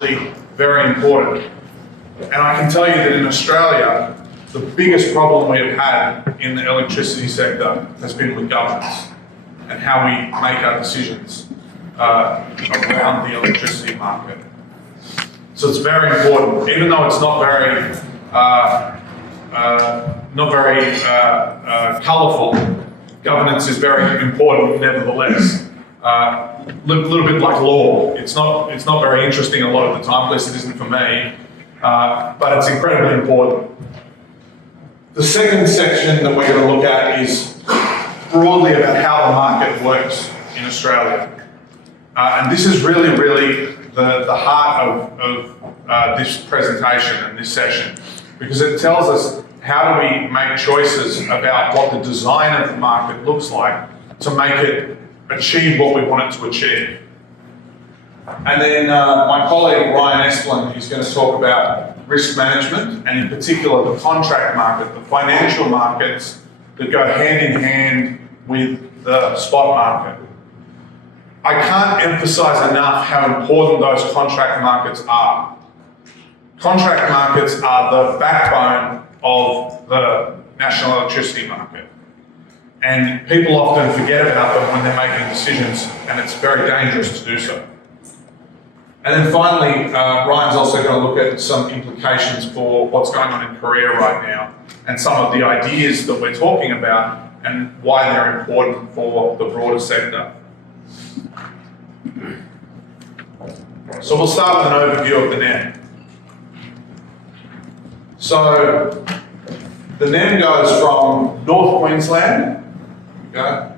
very important. And I can tell you that in Australia, the biggest problem we have had in the electricity sector has been with governance and how we make our decisions around the electricity market. So it's very important, even though it's not very colourful. Governance is very important, nevertheless. A little bit like law. It's not very interesting a lot of the time. At least it isn't for me, but it's incredibly important. The second section that we're going to look at is broadly about how the market works in Australia. And this is really the heart of this presentation and this session, because it tells us how do we make choices about what the design of the market looks like to make it achieve what we want it to achieve. And then my colleague Ryan Esplin is going to talk about risk management, and in particular the contract market, the financial markets that go hand in hand with the spot market. I can't emphasize enough how important those contract markets are. Contract markets are the backbone of the national electricity market. And people often forget about them when they're making decisions, and it's very dangerous to do so. And then finally, Ryan's also going to look at some implications for what's going on in Korea right now, and some of the ideas that we're talking about and why they're important for the broader sector. So we'll start with an overview of the NEM. So the NEM goes from North Queensland, okay,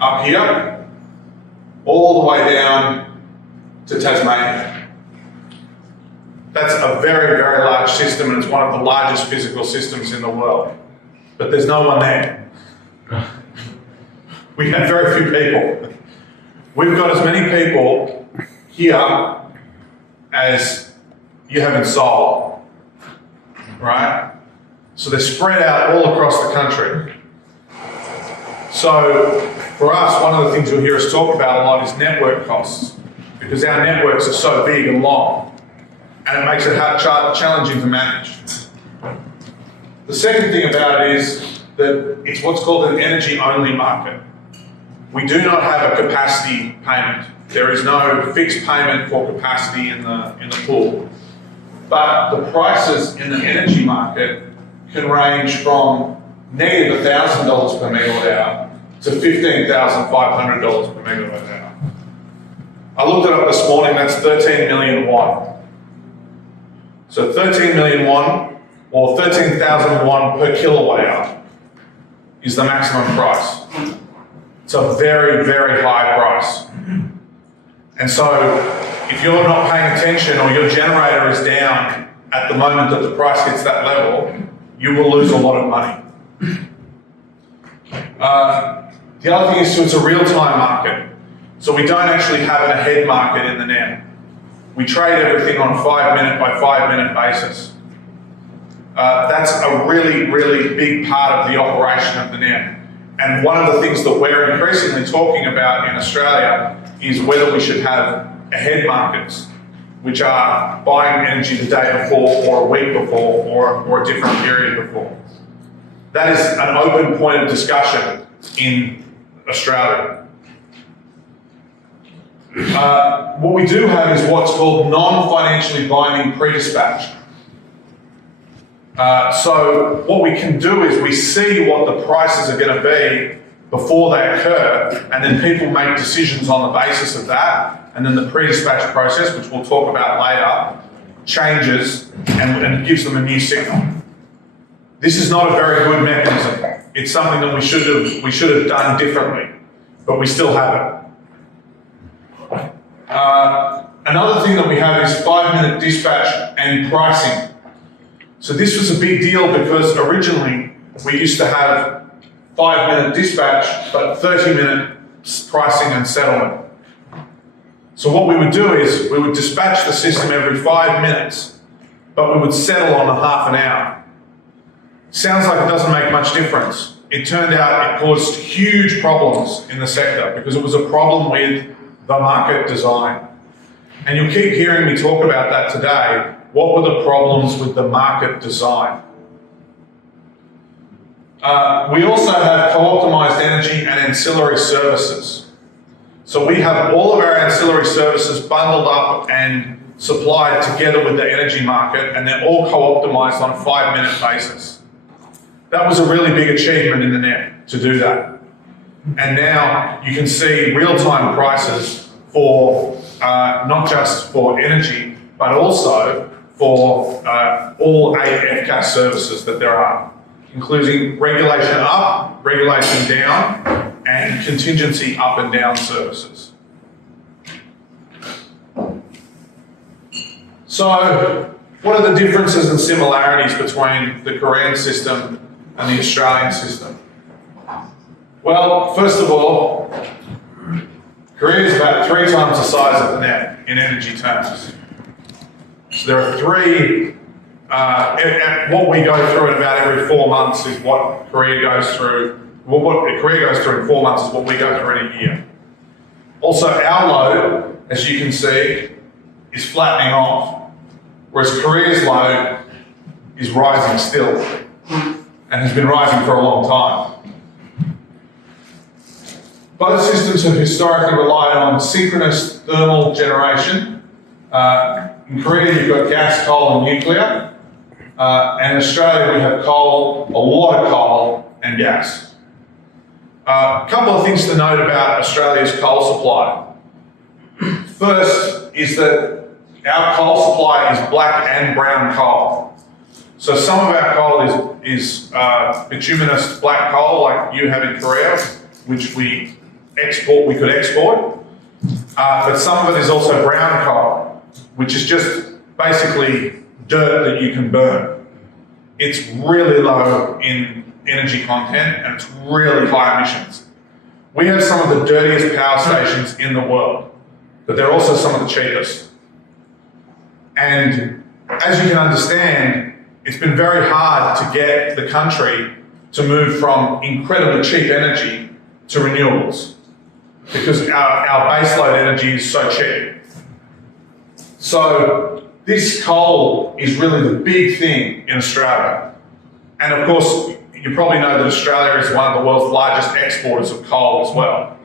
up here, all the way down to Tasmania. That's a very large system, and it's one of the largest physical systems in the world. But there's no one there. We have very few people. We've got as many people here as you have in Seoul, right? So they're spread out all across the country. So for us, one of the things you'll hear us talk about a lot is network costs, because our networks are so big and long, and it makes it challenging to manage. The second thing about it is that it's what's called an energy-only market. We do not have a capacity payment. There is no fixed payment for capacity in the pool. But the prices in the energy market can range from negative $1,000 per megawatt hour to $15,500 per megawatt hour. I looked it up this morning, that's 13 million won. So 13 million won, or 13,000 won per kilowatt hour, is the maximum price. It's a very high price. And so if you're not paying attention, or your generator is down at the moment that the price hits that level, you will lose a lot of money. The other thing is, it's a real-time market. So we don't actually have an ahead market in the NEM. We trade everything on a 5-minute by 5-minute basis. That's a really big part of the operation of the NEM. And one of the things that we're increasingly talking about in Australia is whether we should have ahead markets, which are buying energy the day before, or a week before, or a different period before. That is an open point of discussion in Australia. What we do have is what's called non-financially binding pre-dispatch. So what we can do is we see what the prices are going to be before they occur, and then people make decisions on the basis of that, and then the pre-dispatch process, which we'll talk about later, changes and gives them a new signal. This is not a very good mechanism. It's something that we should have done differently, but we still have it. Another thing that we have is 5-minute dispatch and pricing. So this was a big deal because originally we used to have 5-minute dispatch, but 30-minute pricing and settlement. So what we would do is we would dispatch the system every 5 minutes, but we would settle on a half an hour. Sounds like it doesn't make much difference. It turned out it caused huge problems in the sector because it was a problem with the market design. And you'll keep hearing me talk about that today. What were the problems with the market design? We also have co-optimized energy and ancillary services. So we have all of our ancillary services bundled up and supplied together with the energy market, and they're all co-optimized on a 5-minute basis. That was a really big achievement in the net to do that. And now you can see real-time prices for not just for energy, but also for all 8 FCAS services that there are, including regulation up, regulation down, and contingency up and down services. So, what are the differences and similarities between the Korean system and the Australian system? Well, first of all, Korea is about 3 times the size of the net in energy terms. So there are 3, and what we go through in about every 4 months is what Korea goes through. Well, what Korea goes through in 4 months is what we go through in a year. Also, our load, as you can see, is flattening off, whereas Korea's load is rising still, and has been rising for a long time. Both systems have historically relied on synchronous thermal generation. In Korea, you've got gas, coal, and nuclear. And in Australia, we have coal, a lot of coal, and gas. A couple of things to note about Australia's coal supply. First is that our coal supply is black and brown coal. So some of our coal is bituminous black coal, like you have in Korea, which we could export. But some of it is also brown coal, which is just basically dirt that you can burn. It's really low in energy content and it's really high emissions. We have some of the dirtiest power stations in the world, but they're also some of the cheapest. And as you can understand, it's been very hard to get the country to move from incredibly cheap energy to renewables, because our baseload energy is so cheap. So this coal is really the big thing in Australia. And of course, you probably know that Australia is one of the world's largest exporters of coal as well.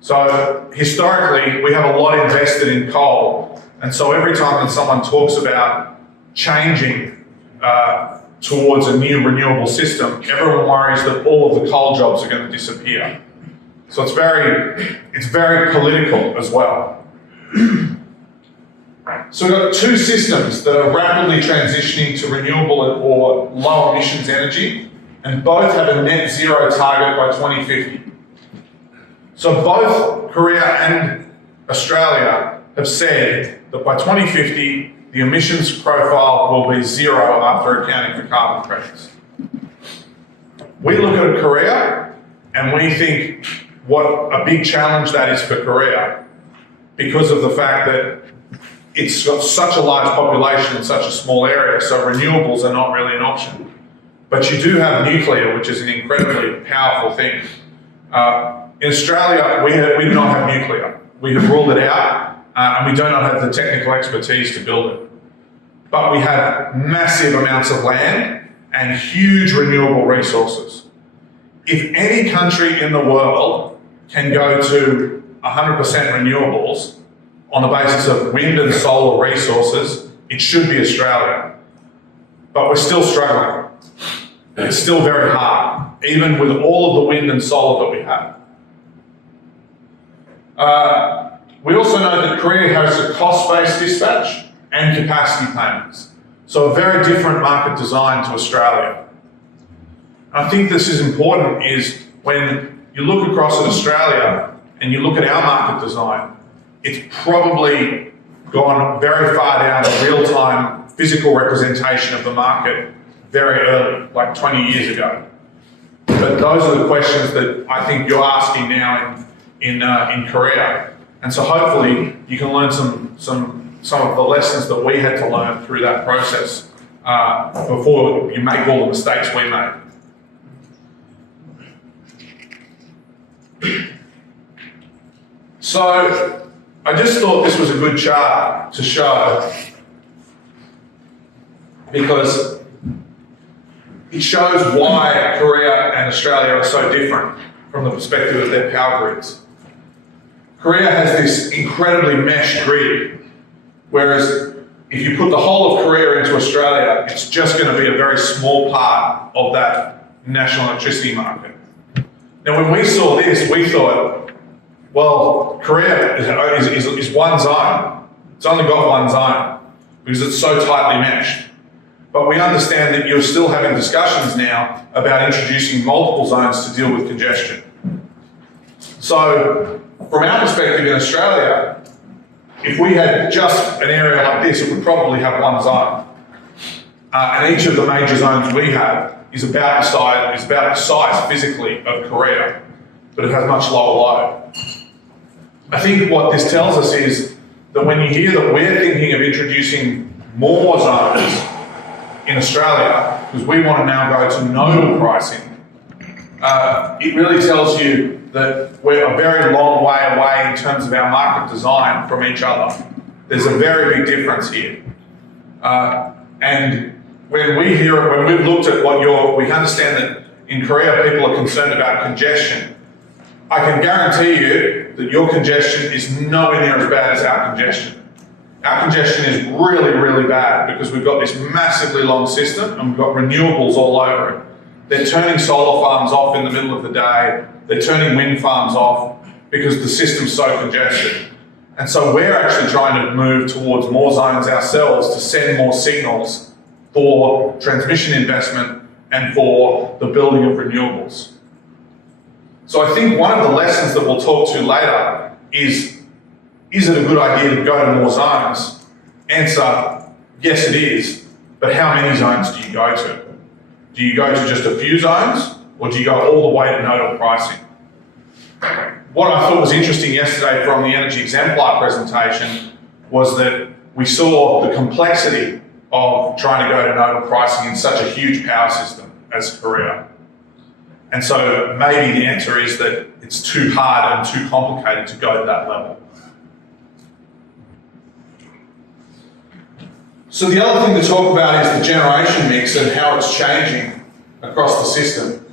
So historically, we have a lot invested in coal. And so every time that someone talks about changing towards a new renewable system, everyone worries that all of the coal jobs are going to disappear. So it's very political as well. So we've got 2 systems that are rapidly transitioning to renewable or low emissions energy, and both have a net zero target by 2050. So both Korea and Australia have said that by 2050, the emissions profile will be 0 after accounting for carbon credits. We look at Korea and we think what a big challenge that is for Korea, because of the fact that it's got such a large population in such a small area, so renewables are not really an option. But you do have nuclear, which is an incredibly powerful thing. In Australia, we do not have nuclear. We have ruled it out, and we do not have the technical expertise to build it. But we have massive amounts of land and huge renewable resources. If any country in the world can go to 100% renewables on the basis of wind and solar resources, it should be Australia. But we're still struggling. It's still very hard, even with all of the wind and solar that we have. We also know that Korea has a cost-based dispatch and capacity payments. So a very different market design to Australia. I think this is important is when you look across at Australia and you look at our market design, it's probably gone very far down to real-time physical representation of the market very early, like 20 years ago. But those are the questions that I think you're asking now in Korea. And so hopefully you can learn some of the lessons that we had to learn through that process before you make all the mistakes we made. So I just thought this was a good chart to show because it shows why Korea and Australia are so different from the perspective of their power grids. Korea has this incredibly meshed grid, whereas if you put the whole of Korea into Australia, it's just going to be a very small part of that national electricity market. Now, when we saw this, we thought, well, Korea is one zone. It's only got one zone because it's so tightly meshed. But we understand that you're still having discussions now about introducing multiple zones to deal with congestion. So, from our perspective in Australia, if we had just an area like this, it would probably have one zone. And each of the major zones we have is about the size physically of Korea, but it has much lower load. I think what this tells us is that when you hear that we're thinking of introducing more zones in Australia, because we want to now go to nodal pricing, it really tells you that we're a very long way away in terms of our market design from each other. There's a very big difference here. And when we hear it, when we've looked at we understand that in Korea people are concerned about congestion. I can guarantee you that your congestion is nowhere near as bad as our congestion. Our congestion is really, really bad because we've got this massively long system and we've got renewables all over it. They're turning solar farms off in the middle of the day. They're turning wind farms off because the system's so congested. And so we're actually trying to move towards more zones ourselves to send more signals for transmission investment and for the building of renewables. So I think one of the lessons that we'll talk to later is it a good idea to go to more zones? Answer, yes it is, but how many zones do you go to? Do you go to just a few zones, or do you go all the way to nodal pricing? What I thought was interesting yesterday from the Energy Exemplar presentation was that we saw the complexity of trying to go to nodal pricing in such a huge power system as Korea. And so maybe the answer is that it's too hard and too complicated to go to that level. So the other thing to talk about is the generation mix and how it's changing across the system.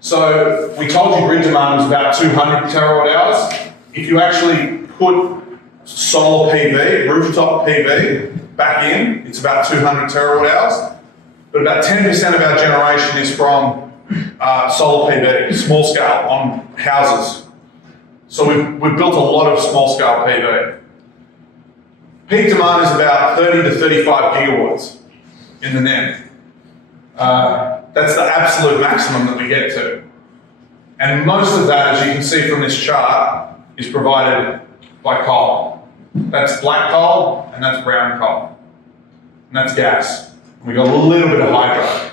So we told you grid demand was about 200 terawatt hours. If you actually put solar PV, rooftop PV, back in, it's about 200 terawatt hours. But about 10% of our generation is from solar PV, small scale, on houses. So we've built a lot of small scale PV. Peak demand is about 30 to 35 gigawatts in the NEM. That's the absolute maximum that we get to. And most of that, as you can see from this chart, is provided by coal. That's black coal and that's brown coal. And that's gas. We've got a little bit of hydro.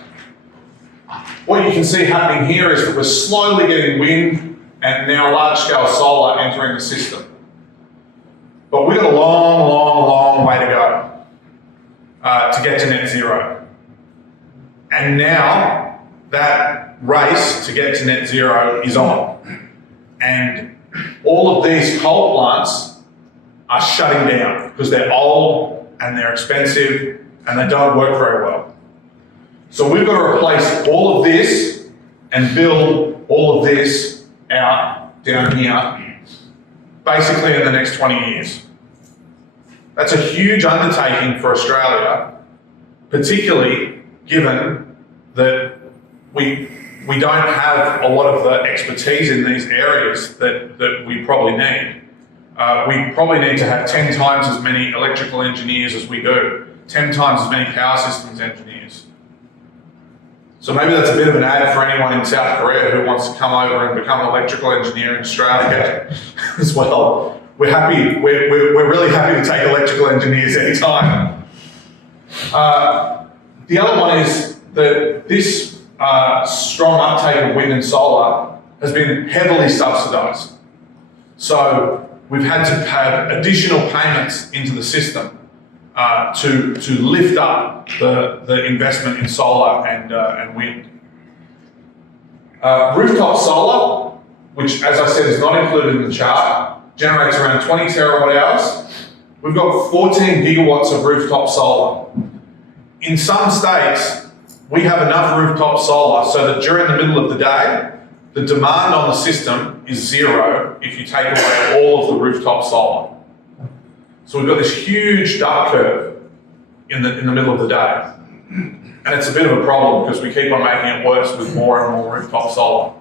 What you can see happening here is that we're slowly getting wind and now large-scale solar entering the system. But we've got a long, long, long way to go to get to net zero. And now that race to get to net zero is on. And all of these coal plants are shutting down because they're old and they're expensive and they don't work very well. So we've got to replace all of this and build all of this out down here, basically in the next 20 years. That's a huge undertaking for Australia, particularly given that we don't have a lot of the expertise in these areas that we probably need. We probably need to have 10 times as many electrical engineers as we do, 10 times as many power systems engineers. So maybe that's a bit of an ad for anyone in South Korea who wants to come over and become an electrical engineer in Australia as well. We're really happy to take electrical engineers anytime. The other one is that this strong uptake of wind and solar has been heavily subsidised. So we've had to have additional payments into the system to lift up the investment in solar and wind. Rooftop solar, which as I said is not included in the chart, generates around 20 terawatt hours. We've got 14 gigawatts of rooftop solar. In some states, we have enough rooftop solar so that during the middle of the day, the demand on the system is zero if you take away all of the rooftop solar. So we've got this huge duck curve in the middle of the day. And it's a bit of a problem because we keep on making it worse with more and more rooftop solar.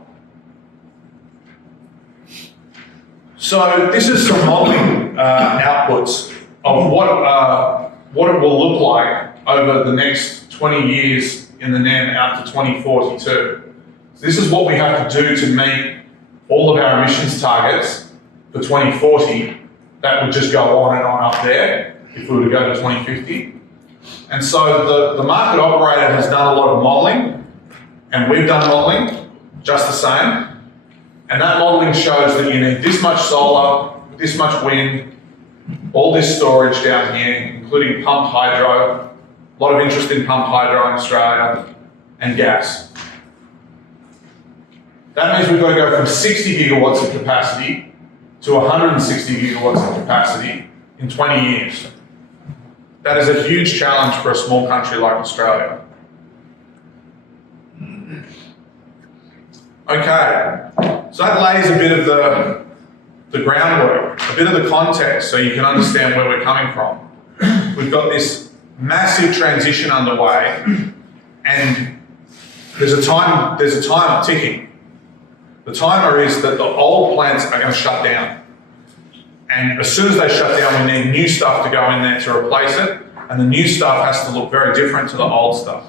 So this is some modelling outputs of what it will look like over the next 20 years in the NEM out to 2042. So this is what we have to do to meet all of our emissions targets for 2040. That would just go on and on up there if we were to go to 2050. And so the market operator has done a lot of modelling, and we've done modelling just the same. And that modelling shows that you need this much solar, this much wind, all this storage down here, including pumped hydro, a lot of interest in pumped hydro in Australia, and gas. That means we've got to go from 60 gigawatts of capacity to 160 gigawatts of capacity in 20 years. That is a huge challenge for a small country like Australia. Okay, so that lays a bit of the groundwork, a bit of the context so you can understand where we're coming from. We've got this massive transition underway, and there's a time ticking. The timer is that the old plants are going to shut down. And as soon as they shut down, we need new stuff to go in there to replace it, and the new stuff has to look very different to the old stuff.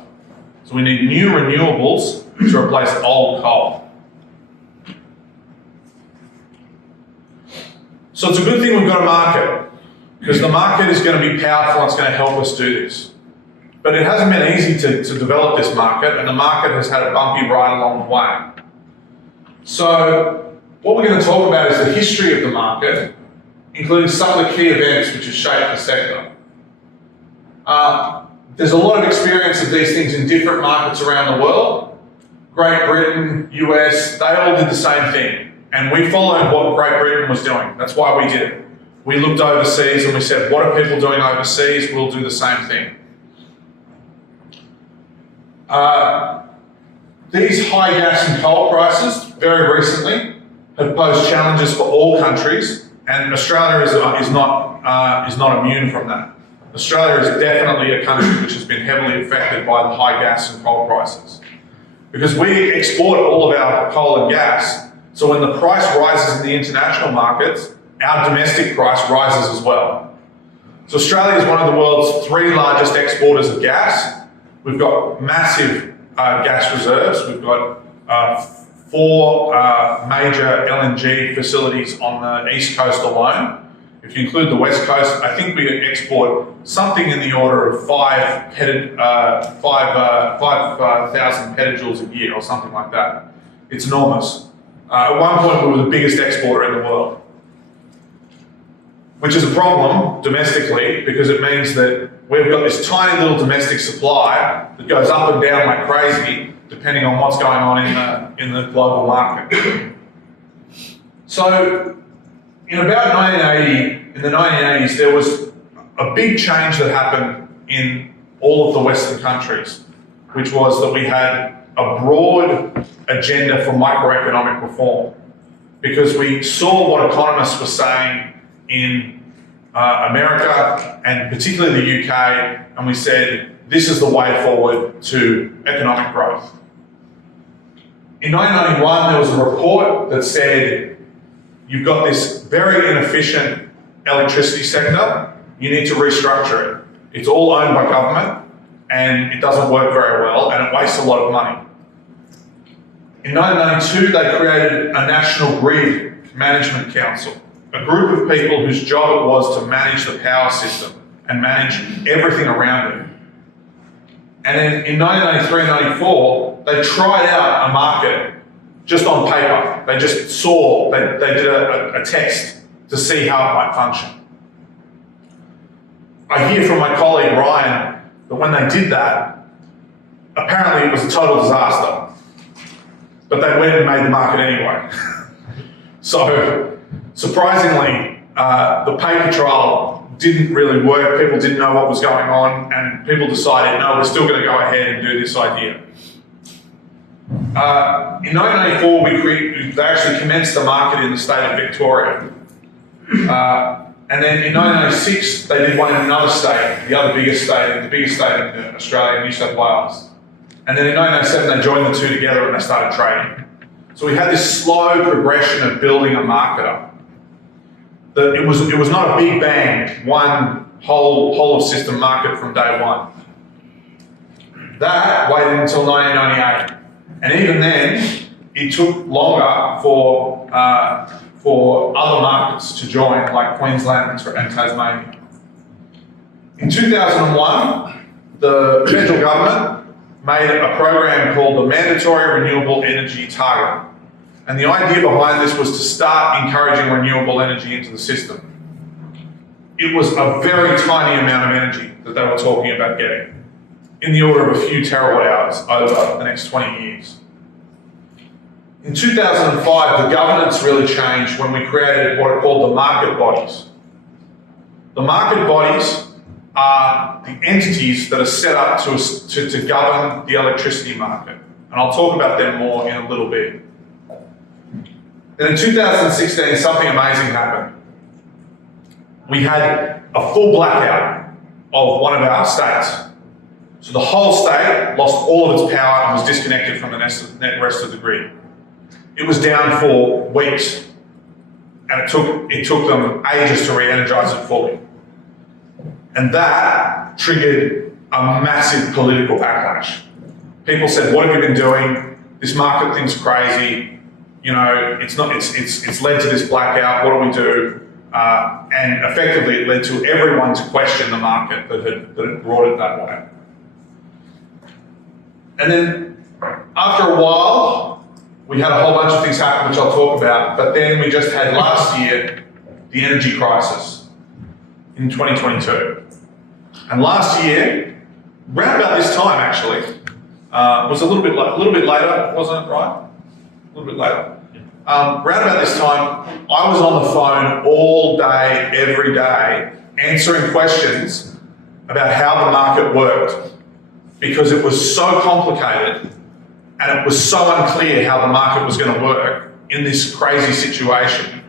So we need new renewables to replace old coal. So it's a good thing we've got a market, because the market is going to be powerful and it's going to help us do this. But it hasn't been easy to develop this market, and the market has had a bumpy ride along the way. So what we're going to talk about is the history of the market, including some of the key events which have shaped the sector. There's a lot of experience of these things in different markets around the world. Great Britain, US, they all did the same thing. And we followed what Great Britain was doing. That's why we did it. We looked overseas and we said, what are people doing overseas? We'll do the same thing. These high gas and coal prices, very recently, have posed challenges for all countries, and Australia is not immune from that. Australia is definitely a country which has been heavily affected by the high gas and coal prices. Because we export all of our coal and gas, so when the price rises in the international markets, our domestic price rises as well. So Australia is one of the world's 3 largest exporters of gas. We've got massive gas reserves. We've got 4 major LNG facilities on the east coast alone. If you include the west coast, I think we export something in the order of 5,000 petajoules a year or something like that. It's enormous. At one point, we were the biggest exporter in the world, which is a problem domestically because it means that we've got this tiny little domestic supply that goes up and down like crazy depending on what's going on in the global market. So in about in the 1980s, there was a big change that happened in all of the Western countries, which was that we had a broad agenda for microeconomic reform, because we saw what economists were saying in America and particularly the UK, and we said, this is the way forward to economic growth. In 1991, there was a report that said, you've got this very inefficient electricity sector, you need to restructure it. It's all owned by government and it doesn't work very well and it wastes a lot of money. In 1992, they created a National Grid Management Council, a group of people whose job it was to manage the power system and manage everything around it. And then in 1993 and 94, they tried out a market just on paper. They just saw, they did a test to see how it might function. I hear from my colleague Ryan that when they did that, apparently it was a total disaster. But they went and made the market anyway. So Surprisingly, the paper trail didn't really work. People didn't know what was going on, and people decided, no, we're still going to go ahead and do this idea. In 1984, they actually commenced the market in the state of Victoria. And then in 1996, they did one in another state, the biggest state in Australia, New South Wales. And then in 1997, they joined the two together and they started trading. So we had this slow progression of building a market up. It was not a big bang, one whole of system market from day one. That waited until 1998. And even then, it took longer for other markets to join, like Queensland and Tasmania. In 2001, the federal government made a program called the Mandatory Renewable Energy Target. And the idea behind this was to start encouraging renewable energy into the system. It was a very tiny amount of energy that they were talking about getting, in the order of a few terawatt hours over the next 20 years. In 2005, the governance really changed when we created what are called the market bodies. The market bodies are the entities that are set up to govern the electricity market. And I'll talk about them more in a little bit. Then in 2016, something amazing happened. We had a full blackout of one of our states. So the whole state lost all of its power and was disconnected from the rest of the grid. It was down for weeks, and it took them ages to re-energise it fully. And that triggered a massive political backlash. People said, what have you been doing? This market thing's crazy. You know, it's led to this blackout. What do we do? And effectively, it led to everyone to question the market that had brought it that way. And then, after a while, we had a whole bunch of things happen, which I'll talk about. But then we just had last year the energy crisis in 2022. And last year, around about this time actually, was a little bit later, wasn't it, right? A little bit later. Around about this time, I was on the phone all day, every day, answering questions about how the market worked, because it was so complicated and it was so unclear how the market was going to work in this crazy situation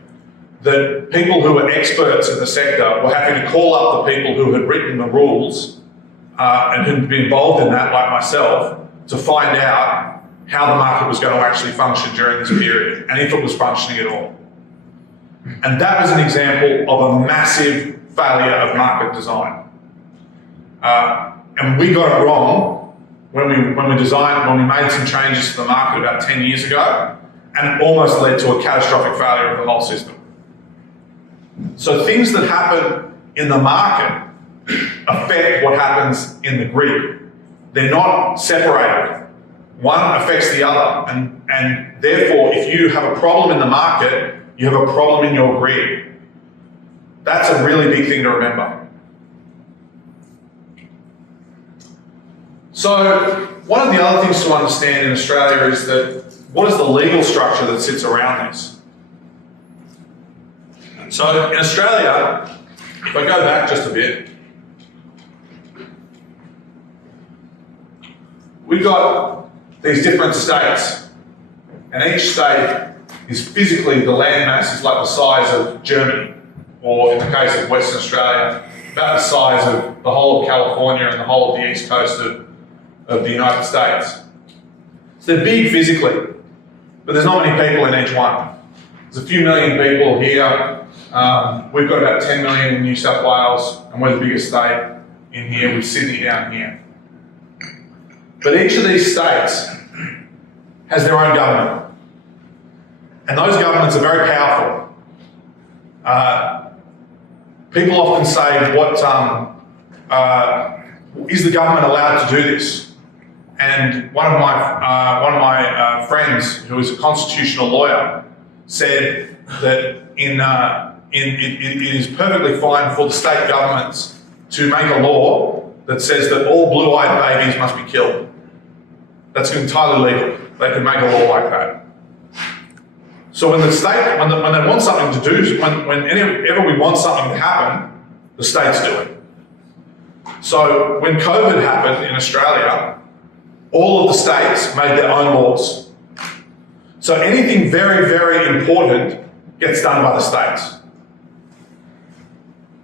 that people who were experts in the sector were having to call up the people who had written the rules and who'd been involved in that, like myself, to find out how the market was going to actually function during this period, and if it was functioning at all. And that was an example of a massive failure of market design. And we got it wrong when we made some changes to the market about 10 years ago, and it almost led to a catastrophic failure of the whole system. So things that happen in the market affect what happens in the grid. They're not separated. One affects the other, and therefore, if you have a problem in the market, you have a problem in your grid. That's a really big thing to remember. So, one of the other things to understand in Australia is that what is the legal structure that sits around this? So, in Australia, if I go back just a bit, we've got these different states, and each state is physically, the landmass is like the size of Germany, or in the case of Western Australia, about the size of the whole of California and the whole of the east coast of the United States. So they're big physically, but there's not many people in each one. There's a few million people here. We've got about 10 million in New South Wales, and we're the biggest state in here, with Sydney down here. But each of these states has their own government, and those governments are very powerful. People often say, is the government allowed to do this? And one of my friends, who is a constitutional lawyer, said that it is perfectly fine for the state governments to make a law that says that all blue-eyed babies must be killed. That's entirely legal. They can make a law like that. So when the state, when they want something to do, whenever we want something to happen, the states do it. So when COVID happened in Australia, all of the states made their own laws. So anything very, very important gets done by the states.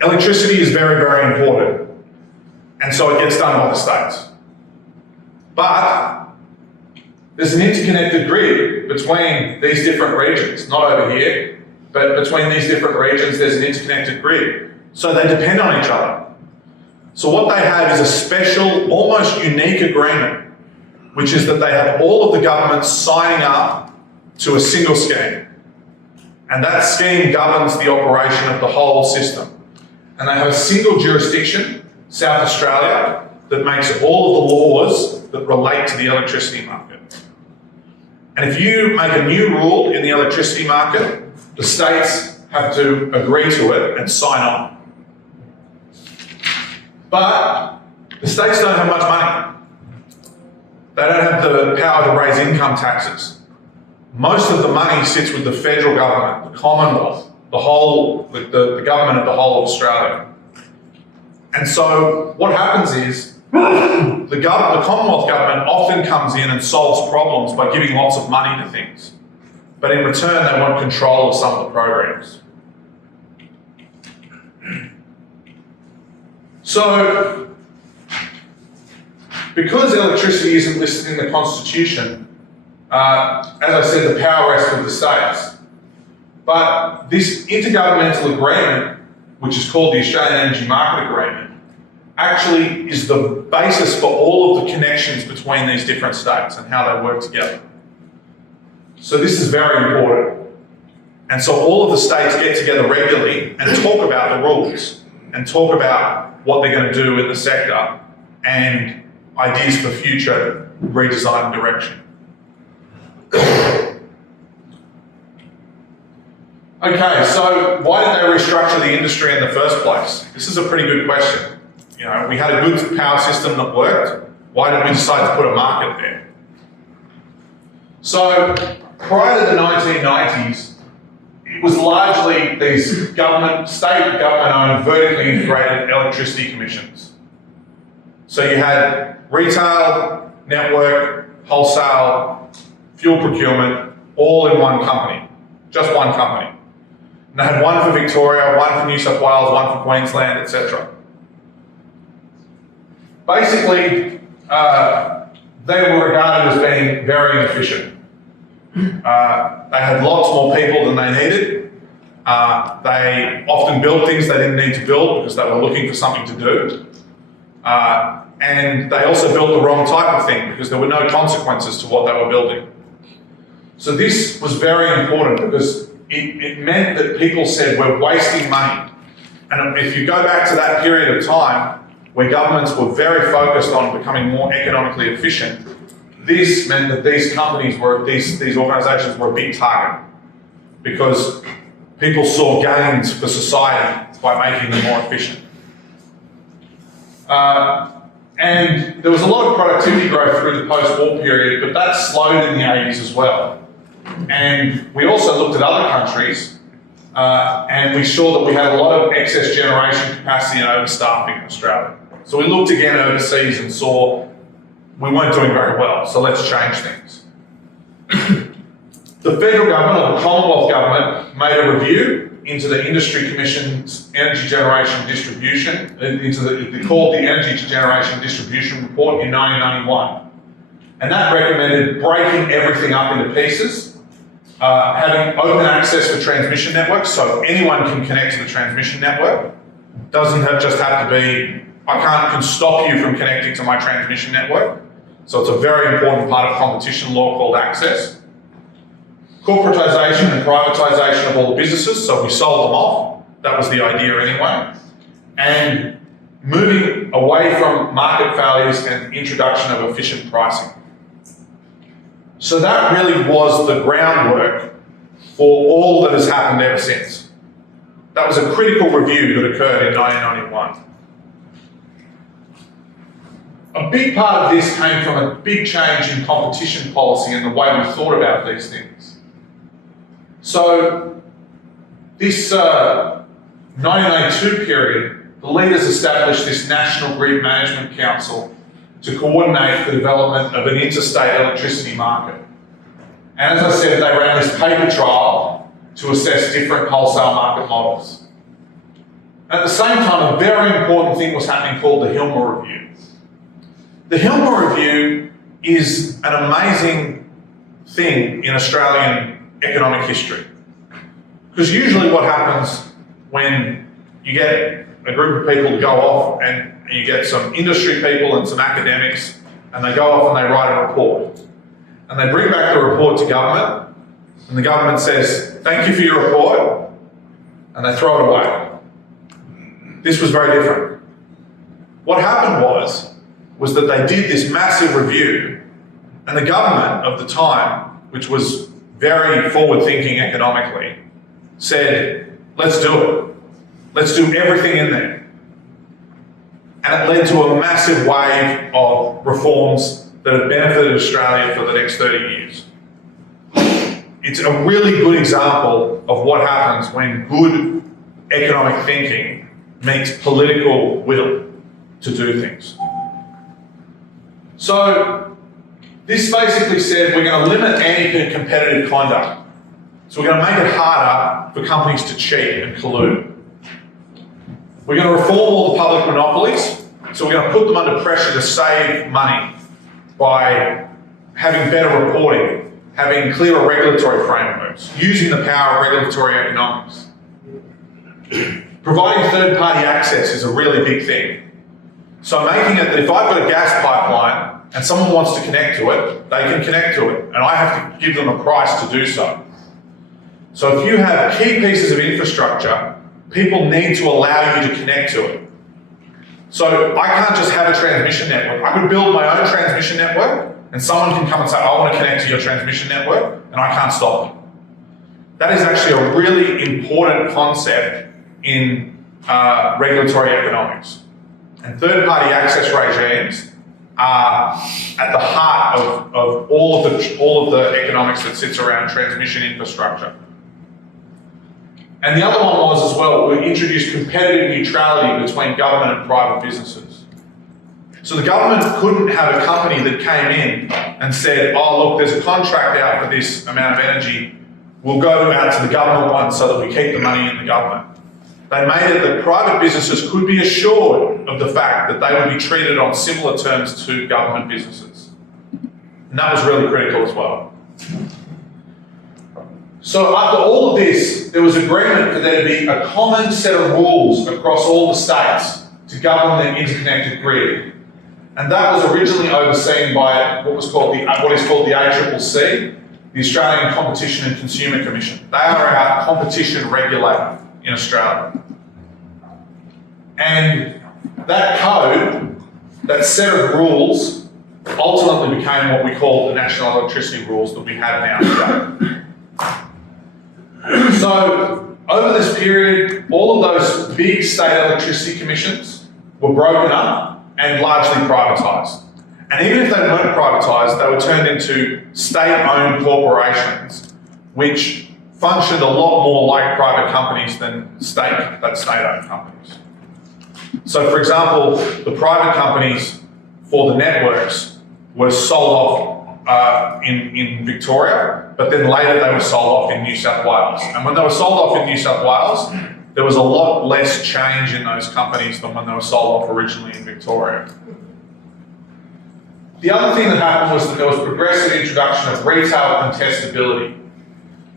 Electricity is very, very important, and so it gets done by the states. But there's an interconnected grid between these different regions, not over here, but between these different regions there's an interconnected grid. So they depend on each other. So what they have is a special, almost unique agreement, which is that they have all of the governments signing up to a single scheme. And that scheme governs the operation of the whole system. And they have a single jurisdiction, South Australia, that makes all of the laws that relate to the electricity market. And if you make a new rule in the electricity market, the states have to agree to it and sign on. But the states don't have much money. They don't have the power to raise income taxes. Most of the money sits with the federal government, the Commonwealth, the government of the whole of Australia. And so what happens is the Commonwealth government often comes in and solves problems by giving lots of money to things. But in return, they want control of some of the programs. So, because electricity isn't listed in the Constitution, as I said, the power rests with the states. But this intergovernmental agreement, which is called the Australian Energy Market Agreement, actually is the basis for all of the connections between these different states and how they work together. So this is very important. And so all of the states get together regularly and talk about the rules and talk about what they're going to do in the sector and ideas for future redesign and direction. Okay, so why did they restructure the industry in the first place? This is a pretty good question. You know, we had a good power system that worked. Why did we decide to put a market there? So prior to the 1990s, it was largely these state government-owned, vertically integrated electricity commissions. So you had retail, network, wholesale, fuel procurement, all in one company, just one company. And they had one for Victoria, one for New South Wales, one for Queensland, etc. Basically, they were regarded as being very inefficient. They had lots more people than they needed. They often built things they didn't need to build because they were looking for something to do. And they also built the wrong type of thing because there were no consequences to what they were building. So this was very important because it meant that people said we're wasting money. And if you go back to that period of time where governments were very focused on becoming more economically efficient, this meant that these companies these organisations were a big target because people saw gains for society by making them more efficient. And there was a lot of productivity growth through the post-war period, but that slowed in the 80s as well. And we also looked at other countries and we saw that we had a lot of excess generation capacity and overstaffing in Australia. So we looked again overseas and saw we weren't doing very well, so let's change things. The federal government, or the Commonwealth government, made a review into the Industry Commission's Energy Generation Distribution, called the Energy Generation Distribution Report in 1991. And that recommended breaking everything up into pieces, having open access for transmission networks, so anyone can connect to the transmission network. Doesn't just have to be, I can stop you from connecting to my transmission network. So it's a very important part of competition law called access. Corporatisation and privatisation of all the businesses, so we sold them off. That was the idea anyway. And moving away from market failures and introduction of efficient pricing. So that really was the groundwork for all that has happened ever since. That was a critical review that occurred in 1991. A big part of this came from a big change in competition policy and the way we thought about these things. So this 1982 period, the leaders established this National Grid Management Council to coordinate the development of an interstate electricity market. And as I said, they ran this paper trial to assess different wholesale market models. At the same time, a very important thing was happening called the Hilmer Review. The Hilmer Review is an amazing thing in Australian economic history. Because usually what happens when you get a group of people to go off and you get some industry people and some academics and they go off and they write a report. And they bring back the report to government and the government says, thank you for your report, and they throw it away. This was very different. What happened was that they did this massive review, and the government of the time, which was very forward-thinking economically, said, let's do it. Let's do everything in there. And it led to a massive wave of reforms that have benefited Australia for the next 30 years. It's a really good example of what happens when good economic thinking meets political will to do things. So this basically said we're going to limit anti-competitive conduct. So we're going to make it harder for companies to cheat and collude. We're going to reform all the public monopolies. So we're going to put them under pressure to save money by having better reporting, having clearer regulatory frameworks, using the power of regulatory economics. Providing third-party access is a really big thing. So making it that if I've got a gas pipeline and someone wants to connect to it, they can connect to it, and I have to give them a price to do so. So if you have key pieces of infrastructure, people need to allow you to connect to it. So I can't just have a transmission network. I could build my own transmission network, and someone can come and say, I want to connect to your transmission network, and I can't stop them. That is actually a really important concept in regulatory economics. And third-party access regimes are at the heart of all of the economics that sits around transmission infrastructure. And the other one was as well, we introduced competitive neutrality between government and private businesses. So the government couldn't have a company that came in and said, oh look, there's a contract out for this amount of energy, we'll go out to the government one so that we keep the money in the government. They made it that private businesses could be assured of the fact that they would be treated on similar terms to government businesses. And that was really critical as well. So after all of this, there was agreement for there to be a common set of rules across all the states to govern the interconnected grid. And that was originally overseen by what is called the ACCC, the Australian Competition and Consumer Commission. They are our competition regulator in Australia. And that code, that set of rules, ultimately became what we call the national electricity rules that we have now today. So over this period, all of those big state electricity commissions were broken up and largely privatised. And even if they weren't privatised, they were turned into state-owned corporations, which functioned a lot more like private companies than state-owned companies. So for example, the private companies for the networks were sold off in Victoria, but then later they were sold off in New South Wales. And when they were sold off in New South Wales, there was a lot less change in those companies than when they were sold off originally in Victoria. The other thing that happened was that there was progressive introduction of retail contestability.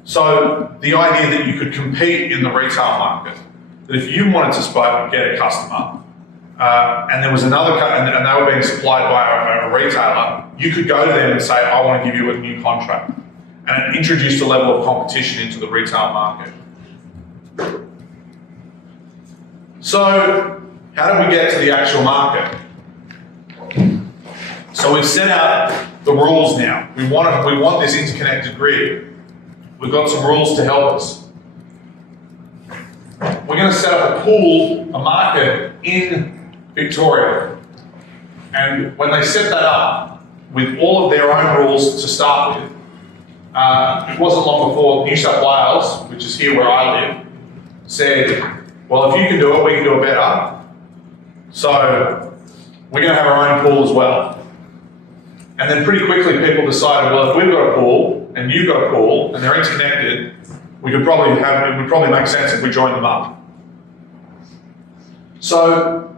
So the idea that you could compete in the retail market, that if you wanted to get a customer, and there was another and they were being supplied by a retailer, you could go to them and say, I want to give you a new contract. And it introduced a level of competition into the retail market. So how do we get to the actual market? So we've set out the rules now. We want this interconnected grid. We've got some rules to help us. We're going to set up a market in Victoria. And when they set that up, with all of their own rules to start with, it wasn't long before New South Wales, which is here where I live, said, well, if you can do it, we can do it better. So we're going to have our own pool as well. And then pretty quickly people decided, well, if we've got a pool and you've got a pool and they're interconnected, it would probably make sense if we joined them up. So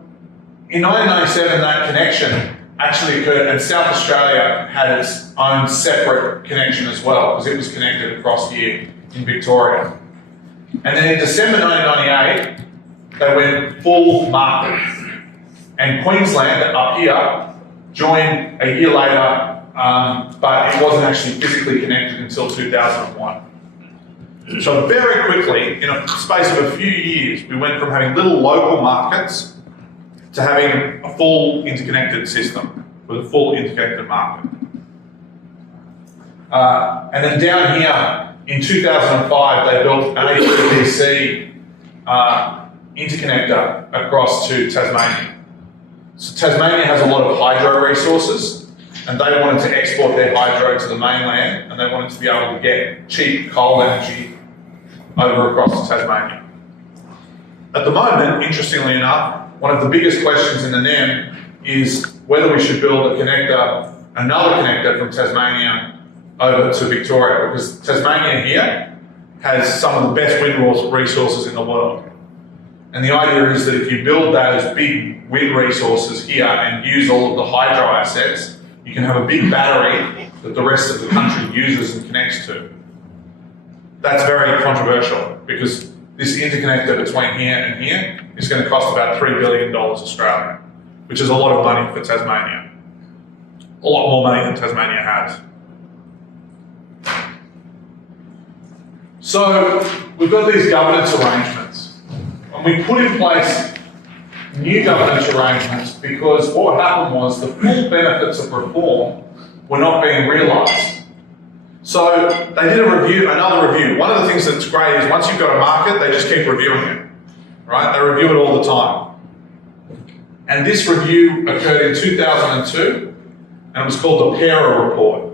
in 1997, that connection actually occurred, and South Australia had its own separate connection as well, because it was connected across here in Victoria. And then in December 1998, they went full market. And Queensland, up here, joined a year later, but it wasn't actually physically connected until 2001. So very quickly, in a space of a few years, we went from having little local markets to having a full interconnected system with a full interconnected market. And then down here, in 2005, they built an HVDC interconnector across to Tasmania. So Tasmania has a lot of hydro resources, and they wanted to export their hydro to the mainland, and they wanted to be able to get cheap coal energy over across to Tasmania. At the moment, interestingly enough, one of the biggest questions in the NEM is whether we should build another connector from Tasmania over to Victoria, because Tasmania here has some of the best wind resources in the world. And the idea is that if you build those big wind resources here and use all of the hydro assets, you can have a big battery that the rest of the country uses and connects to. That's very controversial, because this interconnector between here and here is going to cost about $3 billion Australian, which is a lot of money for Tasmania. A lot more money than Tasmania has. So we've got these governance arrangements. And we put in place new governance arrangements because what happened was the full benefits of reform were not being realised. So they did another review. One of the things that's great is once you've got a market, they just keep reviewing it, right? They review it all the time. And this review occurred in 2002, and it was called the PERA report.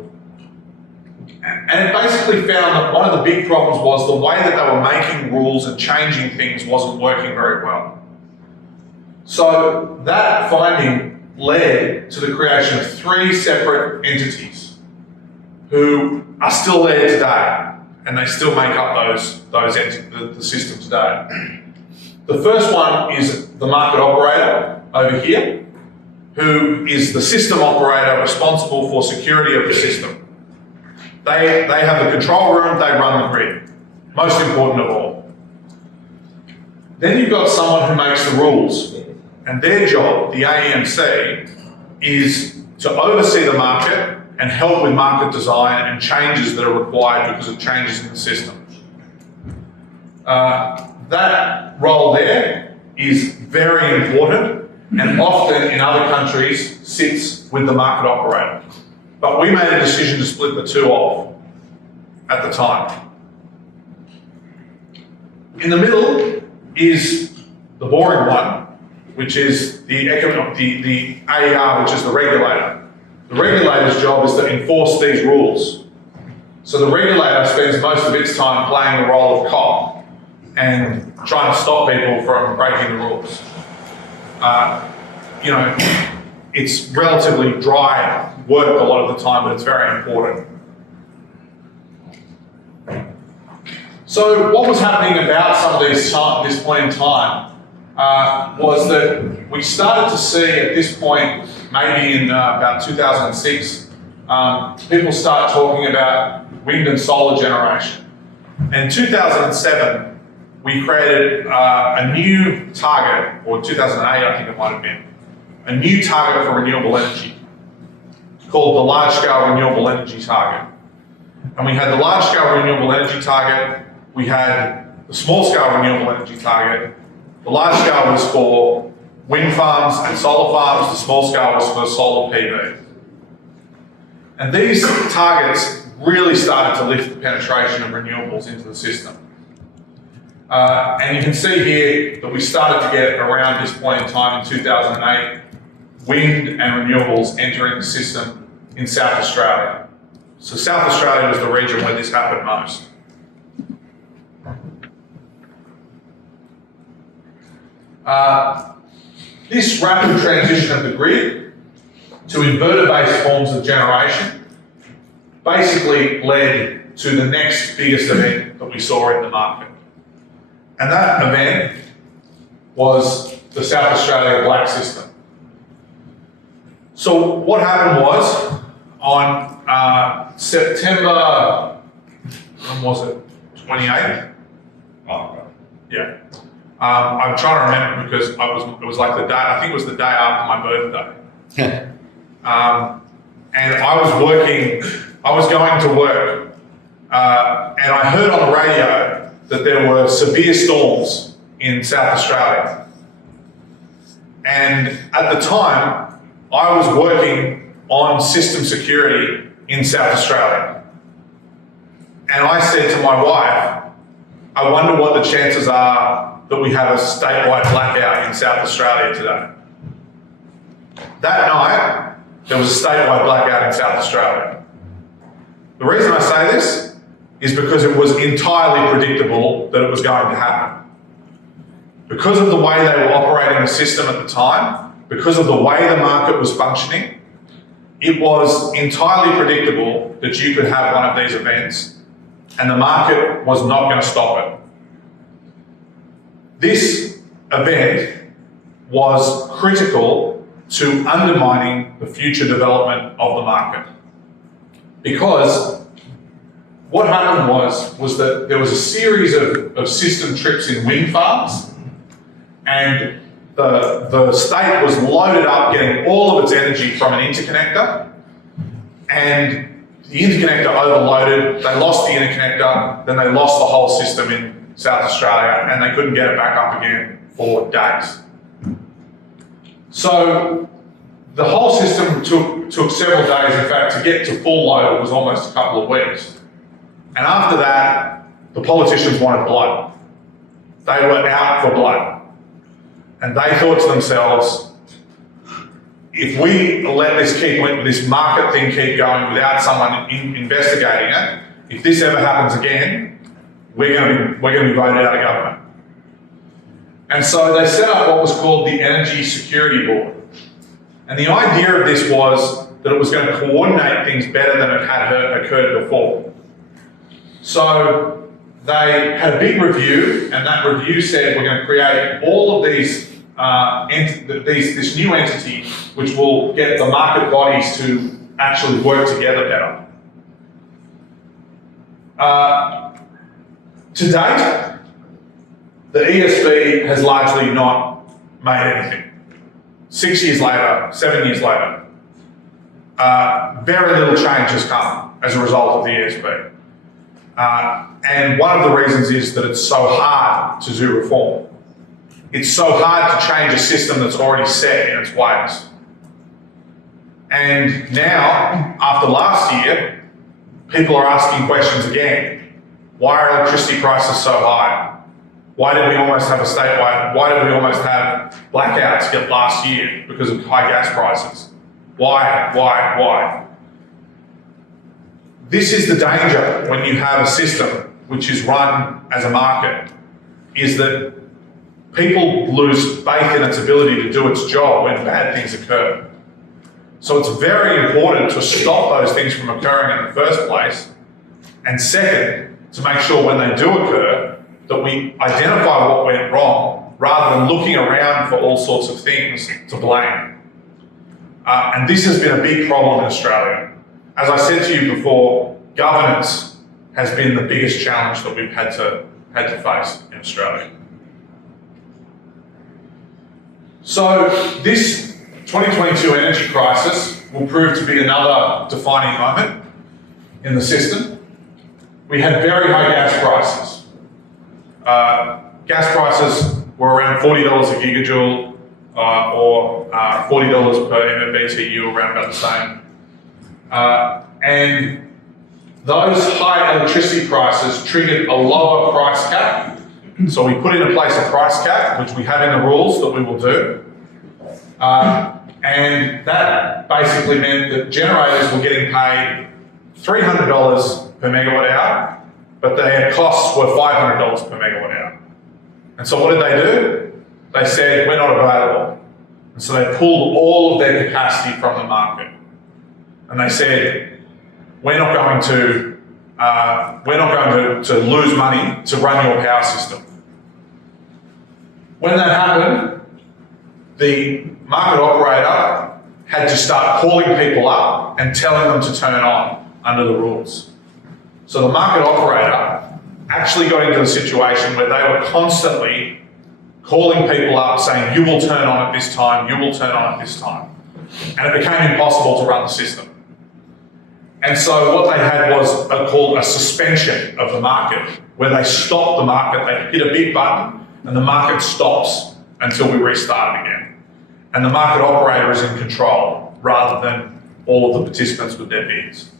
And it basically found that one of the big problems was the way that they were making rules and changing things wasn't working very well. So that finding led to the creation of 3 separate entities who are still there today, and they still make up the system today. The first one is the market operator over here, who is the system operator responsible for security of the system. They have the control room, they run the grid. Most important of all. Then you've got someone who makes the rules, and their job, the AEMC, is to oversee the market and help with market design and changes that are required because of changes in the system. That role there is very important, and often in other countries sits with the market operator. But we made a decision to split the two off at the time. In the middle is the boring one, which is the AER, which is the regulator. The regulator's job is to enforce these rules. So the regulator spends most of its time playing the role of cop and trying to stop people from breaking the rules. It's relatively dry work a lot of the time, but it's very important. So what was happening about some of these this point in time was that we started to see at this point, maybe in about 2006, people start talking about wind and solar generation. And in 2007, we created a new target, or 2008 I think it might have been, a new target for renewable energy called the large-scale renewable energy target. And we had the large-scale renewable energy target, we had the small-scale renewable energy target. The large scale was for wind farms and solar farms, the small scale was for solar PV. And these targets really started to lift the penetration of renewables into the system. And you can see here that we started to get around this point in time in 2008, wind and renewables entering the system in South Australia. So South Australia was the region where this happened most. This rapid transition of the grid to inverter-based forms of generation basically led to the next biggest event that we saw in the market. And that event was the South Australia black system. So what happened was, on September, when was it, 28th? Oh, Yeah. I'm trying to remember because it was like the day, I think it was the day after my birthday. And I was going to work, and I heard on the radio that there were severe storms in South Australia. And at the time, I was working on system security in South Australia. And I said to my wife, I wonder what the chances are that we have a statewide blackout in South Australia today. That night, there was a statewide blackout in South Australia. The reason I say this is because it was entirely predictable that it was going to happen. Because of the way they were operating the system at the time, because of the way the market was functioning, it was entirely predictable that you could have one of these events and the market was not going to stop it. This event was critical to undermining the future development of the market. Because what happened was that there was a series of system trips in wind farms, and the state was loaded up getting all of its energy from an interconnector, and the interconnector overloaded, they lost the interconnector, then they lost the whole system in South Australia, and they couldn't get it back up again for days. So the whole system took several days. In fact, to get to full load, it was almost a couple of weeks. And after that, the politicians wanted blood. They were out for blood. And they thought to themselves, if we let this market thing keep going without someone investigating it, if this ever happens again, we're going to be voted out of government. And so they set up what was called the Energy Security Board. And the idea of this was that it was going to coordinate things better than it had occurred before. So they had a big review, and that review said we're going to create all of these, this new entity which will get the market bodies to actually work together better. To date, the ESB has largely not made anything. 6 years later, 7 years later, very little change has come as a result of the ESB. And one of the reasons is that it's so hard to do reform. It's so hard to change a system that's already set in its ways. And now, after last year, people are asking questions again. Why are electricity prices so high? Why did we almost have why did we almost have blackouts last year because of high gas prices? Why? This is the danger when you have a system which is run as a market, is that people lose faith in its ability to do its job when bad things occur. So it's very important to stop those things from occurring in the first place, and second, to make sure when they do occur, that we identify what went wrong rather than looking around for all sorts of things to blame. And this has been a big problem in Australia. As I said to you before, governance has been the biggest challenge that we've had to face in Australia. So this 2022 energy crisis will prove to be another defining moment in the system. We had very high gas prices. Gas prices were around $40 a gigajoule or $40 per MMBTU, around about the same. And those high electricity prices triggered a lower price cap. So we put into place a price cap, which we have in the rules that we will do. And that basically meant that generators were getting paid $300 per megawatt hour, but their costs were $500 per megawatt hour. And so what did they do? They said, we're not available. And so they pulled all of their capacity from the market. And they said, we're not going to lose money to run your power system. When that happened, the market operator had to start calling people up and telling them to turn on under the rules. So the market operator actually got into the situation where they were constantly calling people up saying, you will turn on at this time, you will turn on at this time. And it became impossible to run the system. And so what they had was called a suspension of the market, where they stopped the market, they hit a big button, and the market stops until we restart it again. And the market operator is in control, rather than all of the participants with their bids.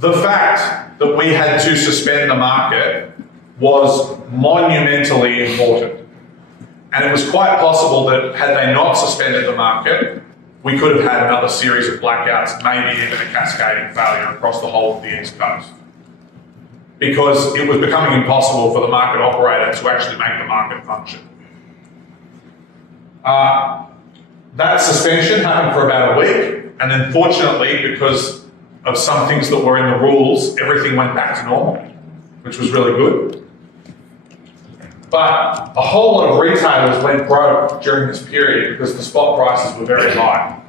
The fact that we had to suspend the market was monumentally important. And it was quite possible that had they not suspended the market, we could have had another series of blackouts, maybe even a cascading failure across the whole of the East Coast. Because it was becoming impossible for the market operator to actually make the market function. That suspension happened for about a week, and then fortunately, because of some things that were in the rules, everything went back to normal, which was really good. But a whole lot of retailers went broke during this period because the spot prices were very high.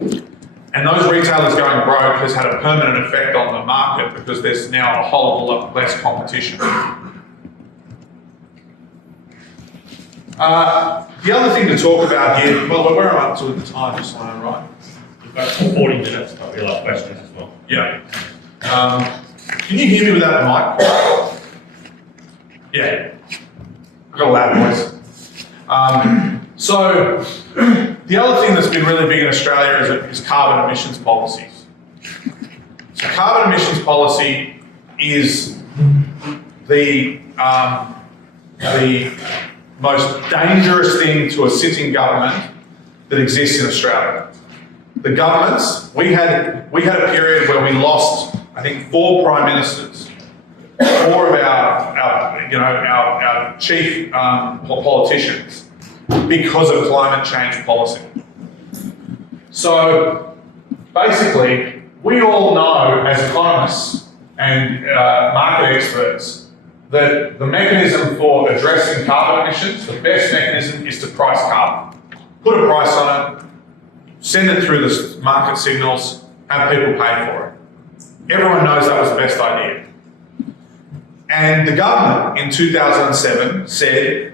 And those retailers going broke has had a permanent effect on the market because there's now a whole lot less competition. The other thing to talk about here, well, where am I up to at the time, just so I know, right? We've got 40 minutes, but we'll have questions as well. Yeah. Can you hear me without the mic? Yeah. I've got a loud voice. So, the other thing that's been really big in Australia is carbon emissions policies. So carbon emissions policy is the most dangerous thing to a sitting government that exists in Australia. The governments, we had a period where we lost, I think, 4 prime ministers, 4 of our chief politicians, because of climate change policy. So basically, we all know as economists and market experts that the mechanism for addressing carbon emissions, the best mechanism is to price carbon. Put a price on it, send it through the market signals, have people pay for it. Everyone knows that was the best idea. And the government in 2007 said,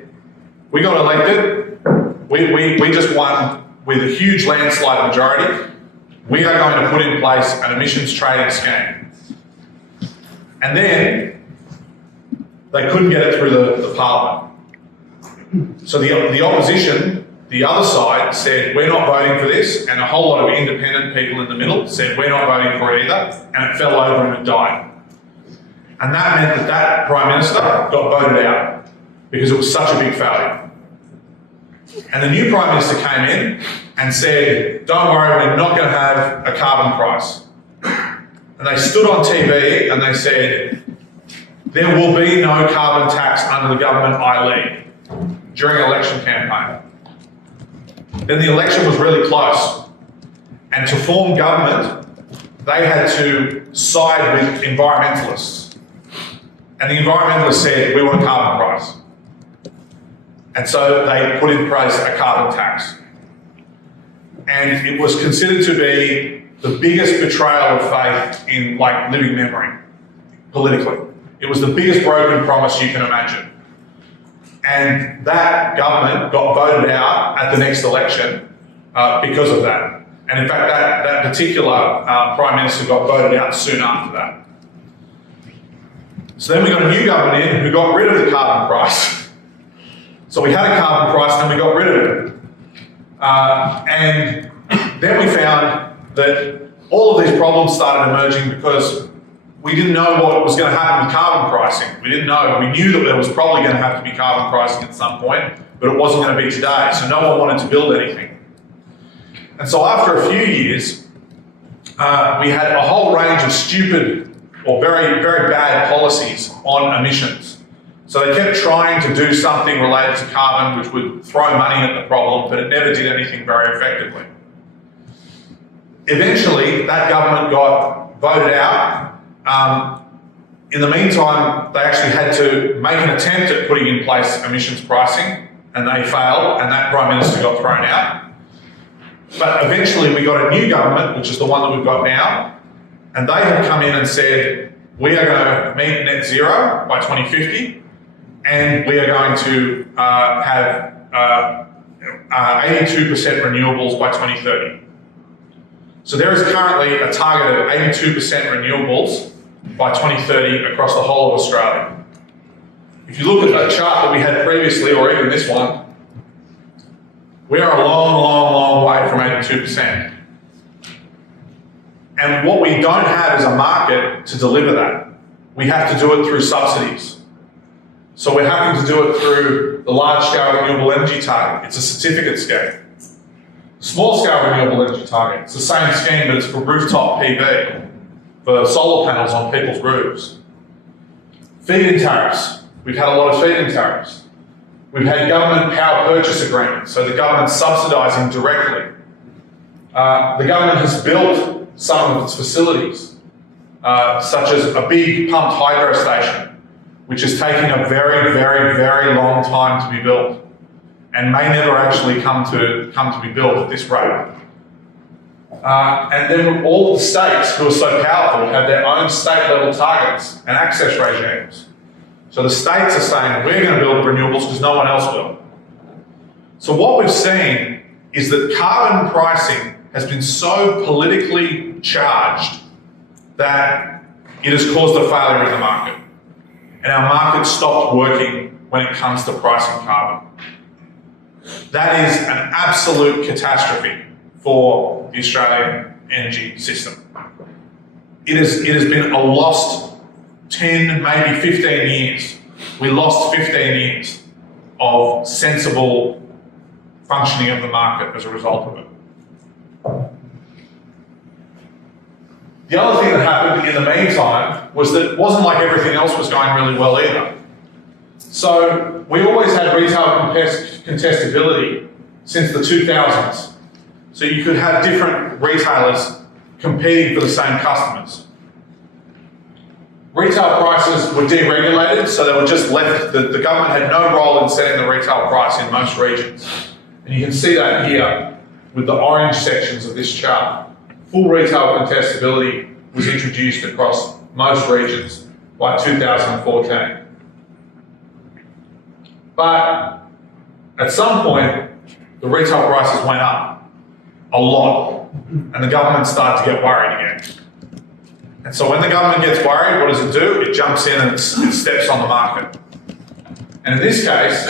we got elected, we just won with a huge landslide majority, we are going to put in place an emissions trading scheme. And then they couldn't get it through the parliament. So the opposition, the other side, said, we're not voting for this, and a whole lot of independent people in the middle said, we're not voting for it either, and it fell over and it died. And that meant that Prime Minister got voted out because it was such a big failure. And the new Prime Minister came in and said, don't worry, we're not going to have a carbon price. And they stood on TV and they said, there will be no carbon tax under the government I lead during an election campaign. Then the election was really close. And to form government, they had to side with environmentalists. And the environmentalists said, we want a carbon price. And so they put in place a carbon tax. And it was considered to be the biggest betrayal of faith in living memory, politically. It was the biggest broken promise you can imagine. And that government got voted out at the next election because of that. And in fact, that particular Prime Minister got voted out soon after that. So then we got a new government in who got rid of the carbon price. So we had a carbon price and we got rid of it. And then we found that all of these problems started emerging because we didn't know what was going to happen with carbon pricing. We didn't know. We knew that there was probably going to have to be carbon pricing at some point, but it wasn't going to be today. So no one wanted to build anything. And so after a few years, we had a whole range of stupid or very, very bad policies on emissions. So they kept trying to do something related to carbon which would throw money at the problem, but it never did anything very effectively. Eventually, that government got voted out. In the meantime, they actually had to make an attempt at putting in place emissions pricing, and they failed, and that Prime Minister got thrown out. But eventually we got a new government, which is the one that we've got now, and they have come in and said, we are going to meet net zero by 2050, and we are going to have 82% renewables by 2030. So there is currently a target of 82% renewables by 2030 across the whole of Australia. If you look at the chart that we had previously, or even this one, we are a long, long, long way from 82%. And what we don't have is a market to deliver that. We have to do it through subsidies. So we're having to do it through the large-scale renewable energy target. It's a certificate scheme. Small-scale renewable energy target, it's the same scheme, but it's for rooftop PV, for solar panels on people's roofs. Feed-in tariffs. We've had a lot of feed-in tariffs. We've had government power purchase agreements, so the government's subsidising directly. The government has built some of its facilities, such as a big pumped hydro station, which is taking a very, very, very long time to be built, and may never actually come to be built at this rate. And then all the states who are so powerful have their own state-level targets and access regimes. So the states are saying, we're going to build renewables because no one else will. So what we've seen is that carbon pricing has been so politically charged that it has caused a failure in the market. And our market stopped working when it comes to pricing carbon. That is an absolute catastrophe for the Australian energy system. It has been a lost 10, maybe 15 years. We lost 15 years of sensible functioning of the market as a result of it. The other thing that happened in the meantime was that it wasn't like everything else was going really well either. So we always had retail contestability since the 2000s. So you could have different retailers competing for the same customers. Retail prices were deregulated, so they were just left, the government had no role in setting the retail price in most regions. And you can see that here with the orange sections of this chart. Full retail contestability was introduced across most regions by 2014. But at some point, the retail prices went up a lot, and the government started to get worried again. And so when the government gets worried, what does it do? It jumps in and it steps on the market. And in this case,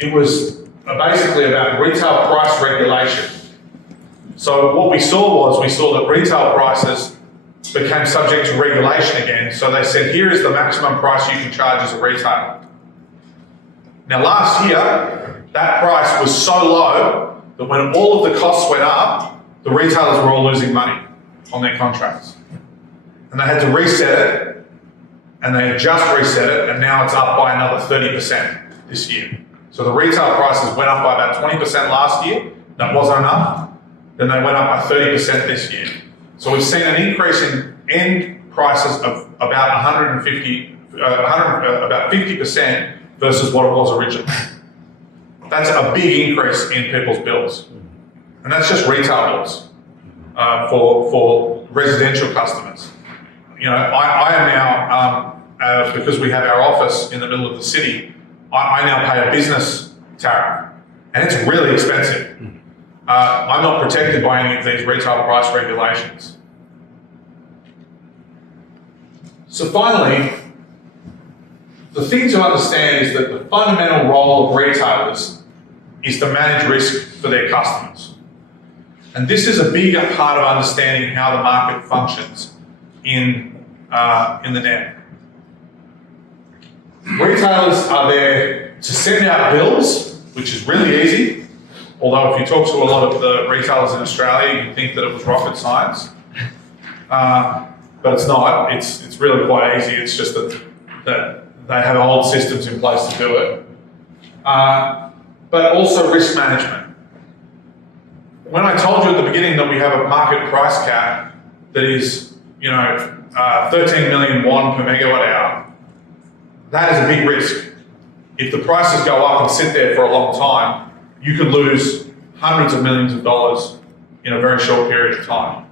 it was basically about retail price regulation. So what we saw that retail prices became subject to regulation again. So they said, here is the maximum price you can charge as a retailer. Now last year, that price was so low that when all of the costs went up, the retailers were all losing money on their contracts. And they had to reset it, and they had just reset it, and now it's up by another 30% this year. So the retail prices went up by about 20% last year. That wasn't enough. Then they went up by 30% this year. So we've seen an increase in end prices of about 50% versus what it was originally. That's a big increase in people's bills. And that's just retail bills for residential customers. You know, I am now, because we have our office in the middle of the city, I now pay a business tariff, and it's really expensive. I'm not protected by any of these retail price regulations. So finally, the thing to understand is that the fundamental role of retailers is to manage risk for their customers. And this is a bigger part of understanding how the market functions in the net. Retailers are there to send out bills, which is really easy. Although if you talk to a lot of the retailers in Australia, you'd think that it was rocket science. but it's not. It's really quite easy. It's just that they have old systems in place to do it. But also risk management. When I told you at the beginning that we have a market price cap that is, 13 million won per megawatt hour, that is a big risk. If the prices go up and sit there for a long time, you could lose hundreds of millions of dollars in a very short period of time.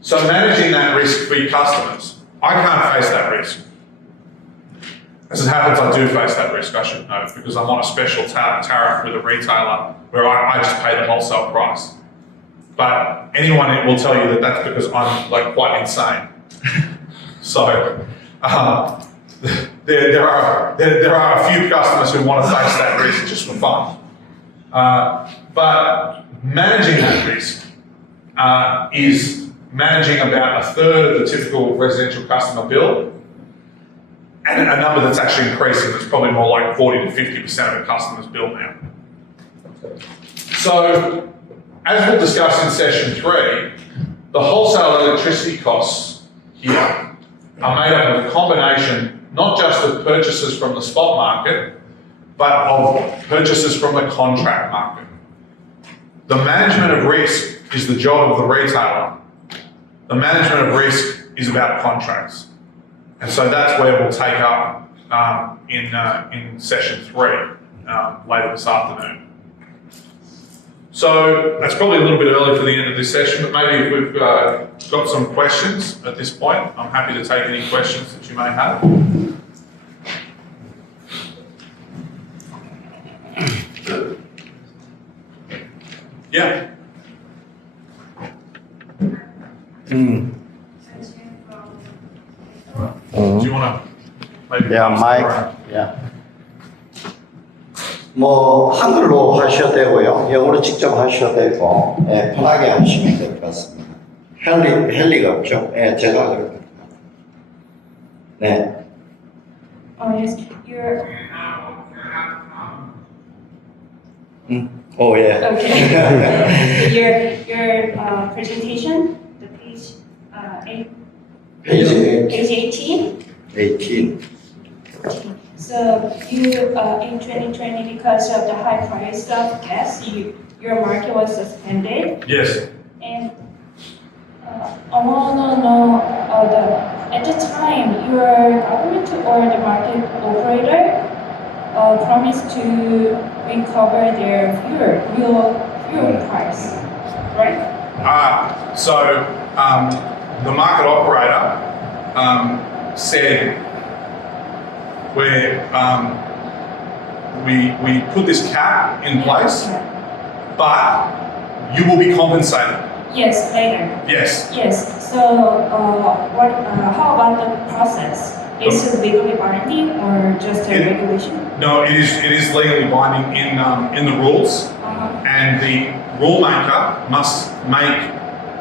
So managing that risk for your customers, I can't face that risk. As it happens, I do face that risk, I should note, because I'm on a special tariff with a retailer where I just pay the wholesale price. But anyone will tell you that that's because I'm quite insane. So there are a few customers who want to face that risk just for fun. But managing that risk is managing about a third of the typical residential customer bill, and a number that's actually increasing. It's probably more like 40 to 50% of a customer's bill now. So, as we'll discuss in session 3, the wholesale electricity costs here are made up of a combination not just of purchases from the spot market, but of purchases from the contract market. The management of risk is the job of the retailer. The management of risk is about contracts. And so that's where we'll take up in session 3 later this afternoon. So that's probably a little bit early for the end of this session, but maybe if we've got some questions at this point, I'm happy to take any questions that you may have. Yeah. Do you want to maybe? Yeah, Mike. Yeah. 뭐 한글로 하셔도 되고요, 영어로 직접 하셔도 되고, 편하게 하시면 될 것 같습니다. 헬리가 없죠? 제가 그렇게. 네. Oh yes, your Oh yeah. okay. your presentation, the page Page page 18. 18. So you in 2020, because of the high price of gas, your market was suspended. Yes. And I want to know at the time your government or the market operator promised to recover their fuel price, right? So the market operator said we put this cap in place, but you will be compensated. Yes, later. Yes. Yes. So how about the process? Is it legally binding or just a regulation? No, it is legally binding in the rules, and the rule maker must make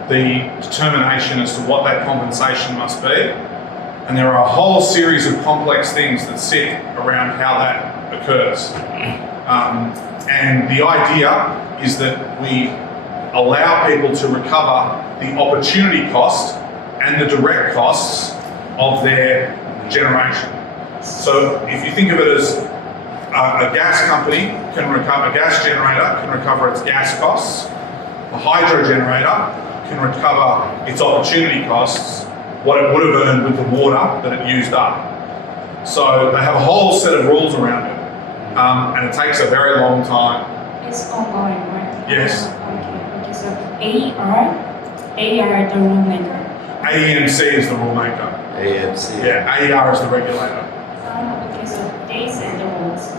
the determination as to what that compensation must be. And there are a whole series of complex things that sit around how that occurs. And the idea is that we allow people to recover the opportunity cost and the direct costs of their generation. So if you think of it as a gas company can recover, a gas generator can recover its gas costs, a hydro generator can recover its opportunity costs, what it would have earned with the water that it used up. So they have a whole set of rules around it, and it takes a very long time. It's ongoing, right? Yes. Okay. So AER the rule maker. AEMC is the rule maker. AMC. Yeah, AER is the regulator. Okay, so they set the rules.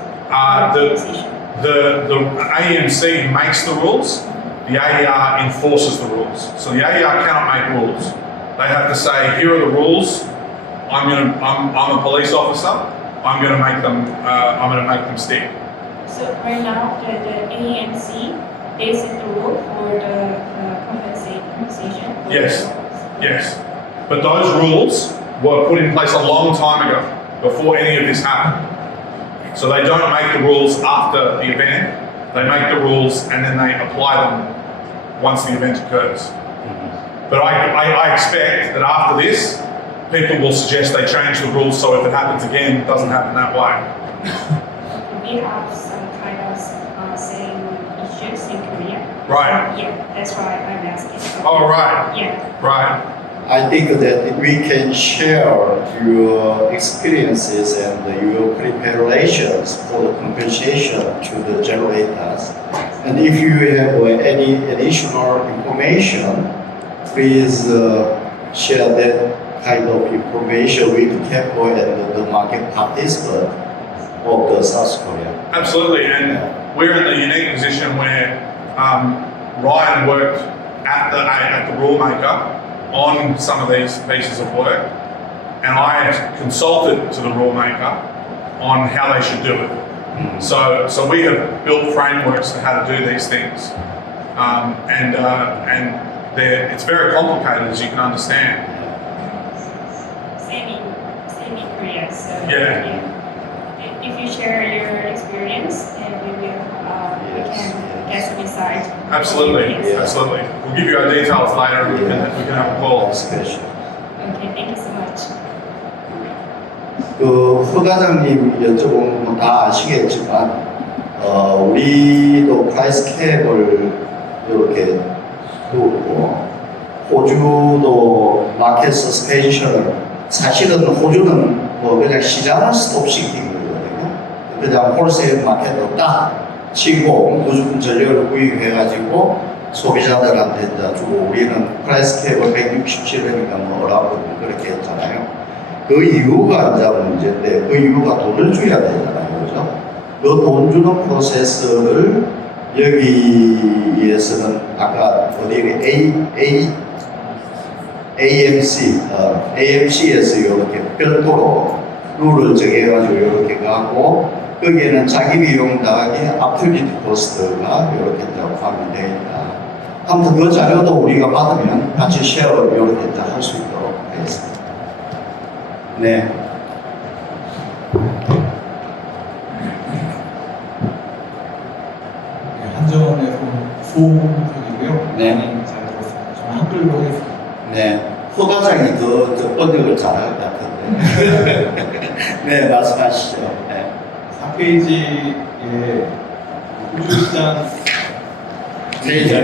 The AEMC makes the rules, the AER enforces the rules. So the AER cannot make rules. They have to say, here are the rules. I'm a police officer. I'm going to make them stick. So right now, the AEMC, they set the rule for the compensation. For Yes. the Yes. But those rules were put in place a long time ago, before any of this happened. So they don't make the rules after the event. They make the rules and then they apply them once the event occurs. But I expect that after this, people will suggest they change the rules so if it happens again, it doesn't happen that way. We have some kind of same issues in Korea. Right. Yeah, that's why I'm asking. Oh, right. Yeah. Right. I think that we can share your experiences and your preparations for the compensation to the generators. And if you have any additional information, please share that kind of information with Kepo and the market participant of the South Korea. Absolutely. And we're in the unique position where Ryan worked at the rule maker on some of these pieces of work, and I consulted to the rule maker on how they should do it. So we have built frameworks for how to do these things, and it's very complicated, as you can understand. Same in Korea. So Yeah. If you share your experience, then we will can get some insight. Absolutely, Yeah. absolutely. We'll give you our details later, and we can have a call. Special. Okay, thank you so much. 허 과장님 여쭤본 건 다 아시겠지만 우리도 프라이스 캡을 이렇게 두고 호주도 마켓 서스펜션을 사실은 호주는 뭐 그냥 시장을 스톱시킨 거거든요. 그냥 홀세일 마켓으로 딱 치고 무조건 전력을 구입해가지고 소비자들한테 이제 주고 우리는 프라이스 캡을 167원이니까 뭐 어라고 그렇게 했잖아요. 그 이유가 이제 문제인데 그 이유가 돈을 줘야 되잖아요. 그죠? 그 돈 주는 프로세스를 여기에서는 아까 어디 AMC에서 이렇게 별도로 룰을 정해가지고 이렇게 가고 거기에는 자기 비용 더하기 앞틀리티 코스트가 이렇게 포함이 되어 있다. 아무튼 그 자료도 우리가 받으면 같이 쉐어 이렇게 할 수 있도록 하겠습니다. 네. 한전에서 소홍석이고요. 네. 잘 들었습니다. 저는 한글로 하겠습니다. 네. 허 과장이 더 번역을 잘할 것 같은데. 네, 말씀하시죠. 네. 4페이지에 호주 시장 페이지 4.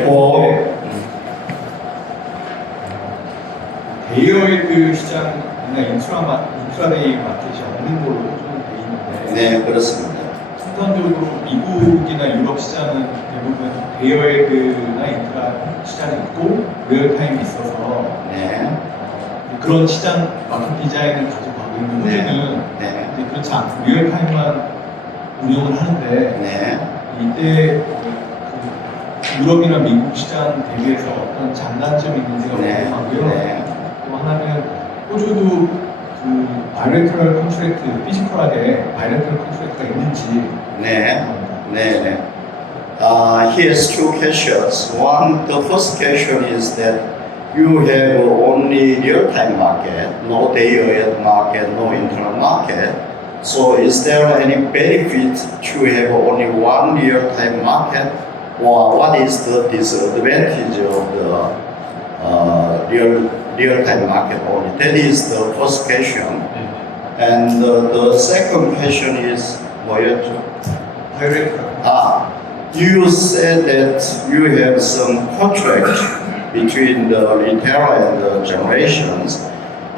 데이어웨이드 시장이나 인트라데이 마켓이 없는 걸로 좀 돼 있는데 네, 그렇습니다. 통상적으로 미국이나 유럽 시장은 대부분 데이어웨이드나 인트라 시장이 있고 리얼타임이 있어서 네. 그런 시장 마켓 디자인을 가지고 가고 있는 호주는 네. 이제 그렇지 않고 리얼타임만 운영을 하는데 네. 이때 그 유럽이나 미국 시장 대비해서 어떤 장단점이 있는지가 네. 궁금하고요. 네. 또 하나는 호주도 그 바이래터럴 컨트랙트, 피지컬하게 바이래터럴 컨트랙트가 있는지 네. 네. 네. Here's two questions. One, the first question is that you have only real-time market, no day-ahead market, no internal market. So is there any benefit to have only one real-time market, or what is the disadvantage of the real-time market only? That is the first question. And the second question is 뭐였죠? 바이래터럴 You said that you have some contract between the retailer and the generations.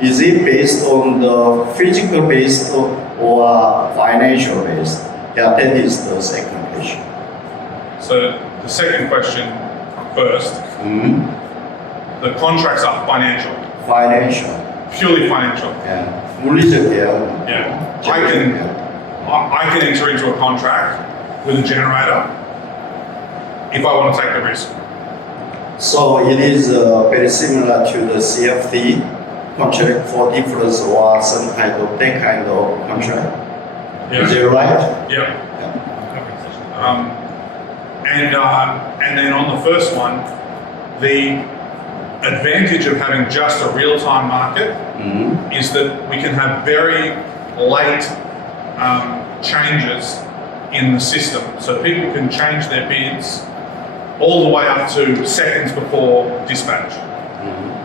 Is it based on the physical based or financial based? Yeah, that is the second question. So the second question first. Mm-hmm. The contracts are financial, Financial. purely financial. Yeah. 물리적 계약. Yeah. I can enter into a contract with a generator if I want to take the risk. So it is very similar to the CFD contract for difference or some kind of that kind of contract. Is it right? Yeah. And then on the first one, the advantage of having just a real-time market Mm-hmm. is that we can have very late changes in the system. So people can change their bids all the way up to seconds before dispatch. Mm-hmm.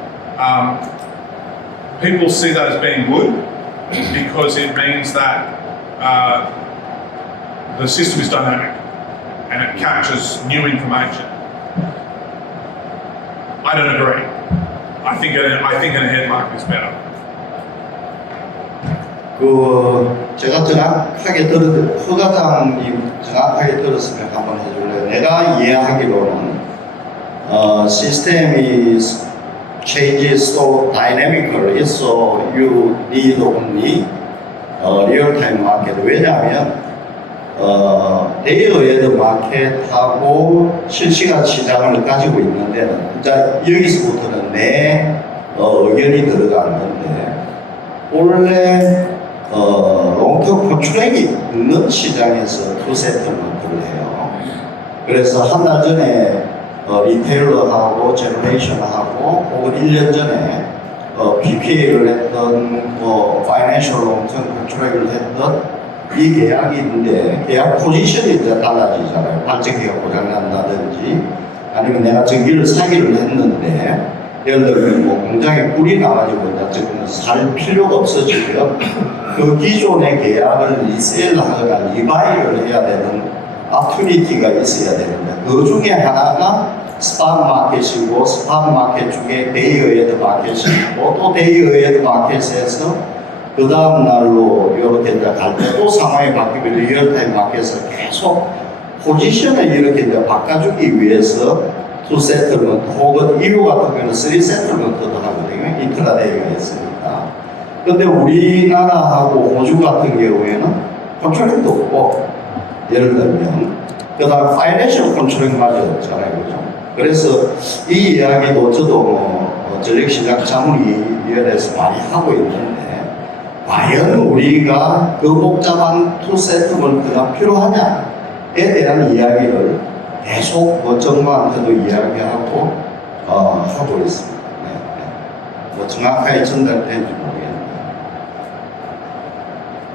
people see that as being good because it means that the system is dynamic and it captures new information. I don't agree. I think an ahead market is better. 제가 정확하게 허가장님 정확하게 들었으면 한번 해줄래요? 내가 이해하기로는 system is changes so dynamically, so you need only real-time market. 왜냐하면 데이어헤드 마켓하고 실시간 시장을 가지고 있는 데는 여기서부터는 내 의견이 들어가는데 원래 롱텀 컨트랙이 있는 시장에서 투 세트먼트를 해요. 그래서 한 달 전에 리테일러하고 제너레이션하고 혹은 1년 전에 PPA를 했던 파이낸셜 롱텀 컨트랙을 했던 이 계약이 있는데 계약 포지션이 이제 달라지잖아요. 발전기가 고장난다든지 아니면 내가 전기를 사기를 했는데 예를 들면 뭐 공장에 불이 나가지고 이제 살 필요가 없어지면 그 기존의 계약을 리셀하거나 리바이를 해야 되는 아큐리티가 있어야 되는데 그 중에 하나가 스팟 마켓이고 스팟 마켓 중에 데이어헤드 마켓이 있고 또 데이어헤드 마켓에서 그 다음 날로 이렇게 이제 갈 때 또 상황이 바뀌면 리얼타임 마켓에서 계속 포지션을 이렇게 이제 바꿔주기 위해서 투 세틀먼트 혹은 EU 같은 경우는 3 세틀먼트도 하거든요. 인트라데이가 있으니까. 근데 우리나라하고 호주 같은 경우에는 컨트랙도 없고 예를 들면 그 다음 파이낸셜 컨트랙마저 없잖아요. 그죠? 그래서 이 이야기도 저도 전력시장 자문위원회에서 많이 하고 있는데 과연 우리가 그 복잡한 투 세트먼트가 필요하냐에 대한 이야기를 계속 정부한테도 이야기하고 하고 있습니다. 뭐 정확하게 전달되는지 모르겠네요.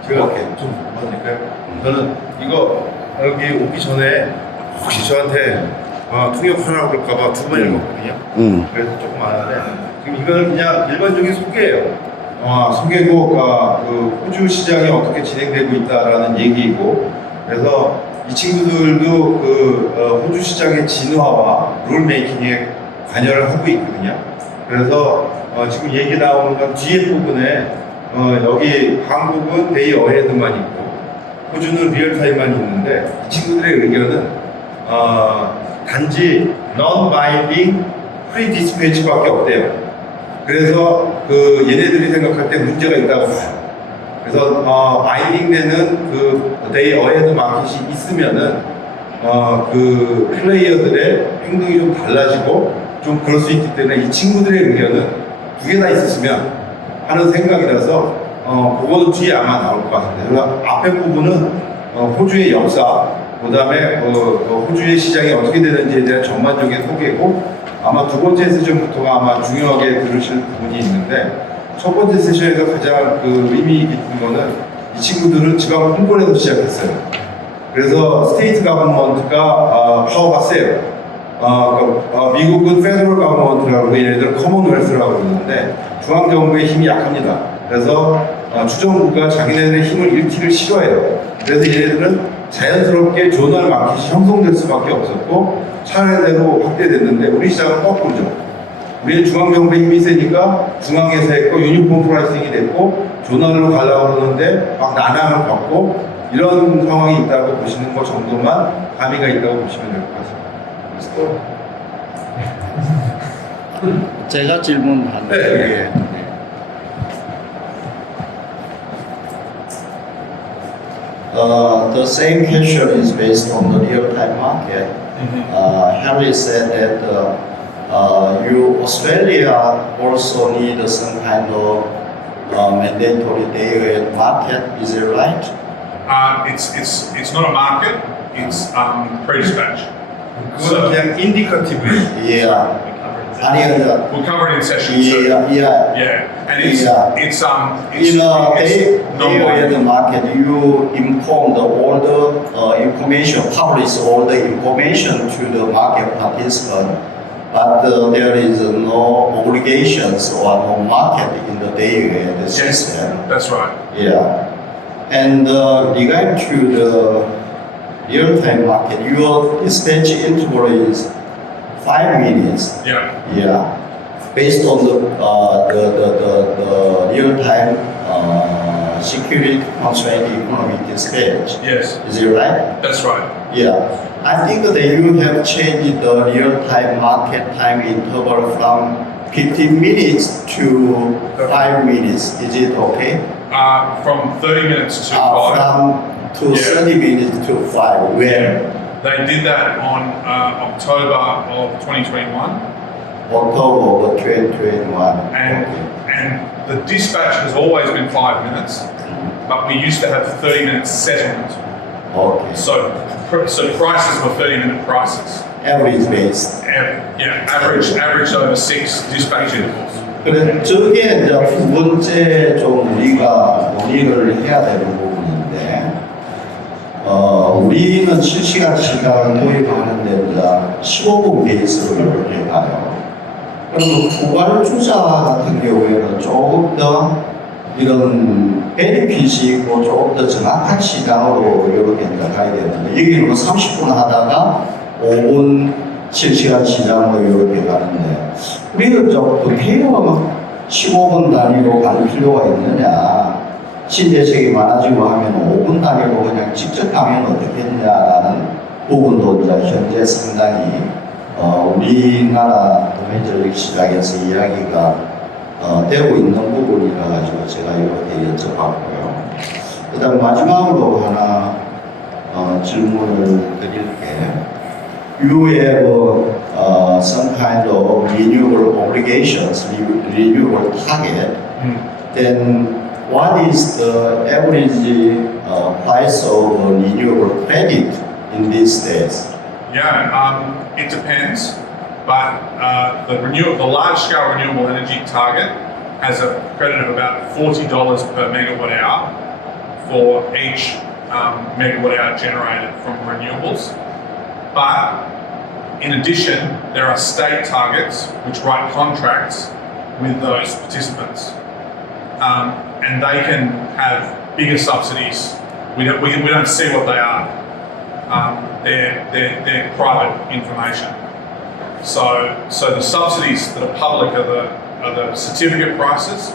제가 좀 말할까요? 저는 이거 여기 오기 전에 혹시 저한테 통역하라고 그럴까봐 두 번 읽었거든요. 그래서 조금 안 하는데 지금 이거는 그냥 일반적인 소개예요. 소개고 그 호주 시장이 어떻게 진행되고 있다라는 얘기이고 그래서 이 친구들도 그 호주 시장의 진화와 룰 메이킹에 관여를 하고 있거든요. 그래서 지금 얘기 나오는 건 뒤에 부분에 여기 한국은 데이 어헤드만 있고 호주는 리얼타임만 있는데 이 친구들의 의견은 단지 non-binding pre-dispatch밖에 없대요. 그래서 그 얘네들이 생각할 때 문제가 있다고 봐요. 그래서 바인딩되는 그 데이 어헤드 마켓이 있으면은 그 플레이어들의 행동이 좀 달라지고 좀 그럴 수 있기 때문에 이 친구들의 의견은 두 개 다 있었으면 하는 생각이라서 그거는 뒤에 아마 나올 것 같은데 그래서 앞에 부분은 호주의 역사 그 다음에 호주의 시장이 어떻게 되는지에 대한 전반적인 소개고 아마 두 번째 세션부터가 아마 중요하게 들으실 부분이 있는데 첫 번째 세션에서 가장 그 의미 깊은 거는 이 친구들은 지방 홍보에서 시작했어요. 그래서 스테이트 가버먼트가 파워가 세요. 미국은 페더럴 가버먼트라고 얘네들은 커먼웰스라고 그러는데 중앙정부의 힘이 약합니다. 그래서 주정부가 자기네들의 힘을 잃기를 싫어해요. 그래서 얘네들은 자연스럽게 조널 마켓이 형성될 수밖에 없었고 차례대로 확대됐는데 우리 시장은 거꾸로죠. 우리는 중앙정부의 힘이 세니까 중앙에서 했고 유니폼 프라이싱이 됐고 조널로 가려고 그러는데 막 난항을 받고 이런 상황이 있다고 보시는 것 정도만 가미가 있다고 보시면 될 것 같습니다. 제가 질문하는데 네. The same question is based on the real-time market. Harry said that you Australia also need some kind of mandatory day-ahead market. Is it right? It's not a market. It's pre-dispatch. 그건 그냥 인디커티브예요. Yeah. We'll cover it in session 2. Yeah. And it's In a day-ahead market, you inform all the information, publish all the information to the market participant, but there is no obligations or no market in the day system. That's right. Yeah. And regarding to the real-time market, your dispatch interval is 5 minutes. Yeah. Yeah. Based on the real-time security constraint economic dispatch. Yes. Is it right? That's right. Yeah. I think that you have changed the real-time market time interval from 15 minutes to 5 minutes. Is it okay? From 30 minutes to 5. From to Yeah. 30 minutes to 5. Where? They did that on October of 2021. October of 2021. And, Okay. and the dispatch has always been 5 minutes, but we used to have 30 minutes settlement. Okay. So prices were 30-minute prices. Average base. Average over 6 dispatch intervals. 그래, 저게 이제 두 번째 좀 우리가 논의를 해야 되는 부분인데, 우리는 실시간 시간 도입하는데 이제 15분 베이스로 이렇게 가요. 그러면 후발주자 같은 경우에는 조금 더 이런 베네핏이 있고 조금 더 정확한 시간으로 이렇게 이제 가야 되는데, 여기는 30분 하다가 5분 실시간 시장으로 이렇게 가는데, 우리는 조금 대형 15분 단위로 갈 필요가 있느냐, 신재생이 많아지고 하면 5분 단위로 그냥 직접 가면 어떻겠냐라는 부분도 이제 현재 상당히 우리나라 도매전력시장에서 이야기가 되고 있는 부분이라 가지고 제가 이렇게 여쭤봤고요. 그다음 마지막으로 하나 질문을 드릴게. You have some kind of renewable obligations, renewable target. Then what is the average price of renewable credit in these days? Yeah, it depends, but the large-scale renewable energy target has a credit of about $40 per megawatt hour for each megawatt hour generated from renewables. But in addition, there are state targets which write contracts with those participants, and they can have bigger subsidies. We don't see what they are. They're private information. So the subsidies that are public are the certificate prices,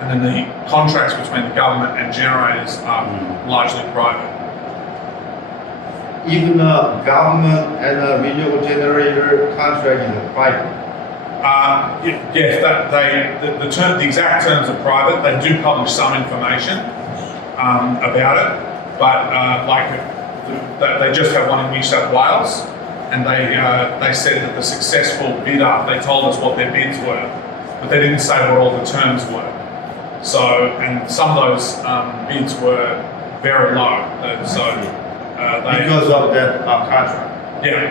and then the contracts between the government and generators are largely private. Even a government and a renewable generator contract is private. Yes, the exact terms are private. They do publish some information about it, but they just have one in New South Wales, and they said that the successful bidder, they told us what their bids were, but they didn't say what all the terms were. So, and some of those bids were very low. Because of that contract. Yeah.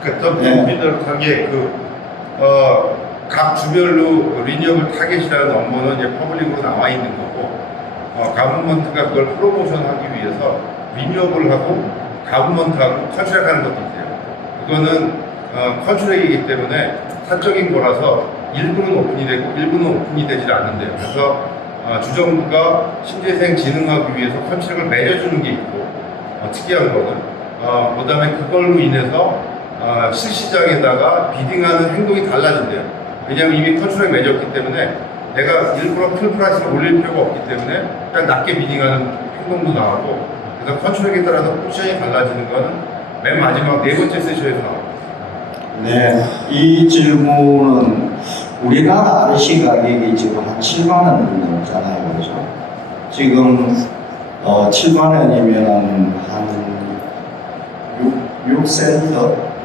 그좀 비슷하게 각 주별로 리니어블 타겟이라는 업무는 이제 퍼블릭으로 나와 있는 거고, 가버먼트가 그걸 프로모션하기 위해서 리니어블하고 가버먼트하고 컨트랙하는 것도 있대요. 그거는 컨트랙이기 때문에 사적인 거라서 일부는 오픈이 되고 일부는 오픈이 되질 않는데요. 그래서 주정부가 신재생 진흥하기 위해서 컨트랙을 맺어주는 게 있고, 특이한 거는 그다음에 그걸로 인해서 실시장에다가 비딩하는 행동이 달라진대요. 왜냐하면 이미 컨트랙 맺었기 때문에 내가 일부러 풀 프라이스를 올릴 필요가 없기 때문에 그냥 낮게 비딩하는 행동도 나오고, 그래서 컨트랙에 따라서 포지션이 달라지는 거는 맨 마지막 네 번째 세션에서 나옵니다. 네, 이 질문은 우리나라 RC 가격이 지금 한 7만 원 넘잖아요, 그렇죠? 지금 7만 원이면 한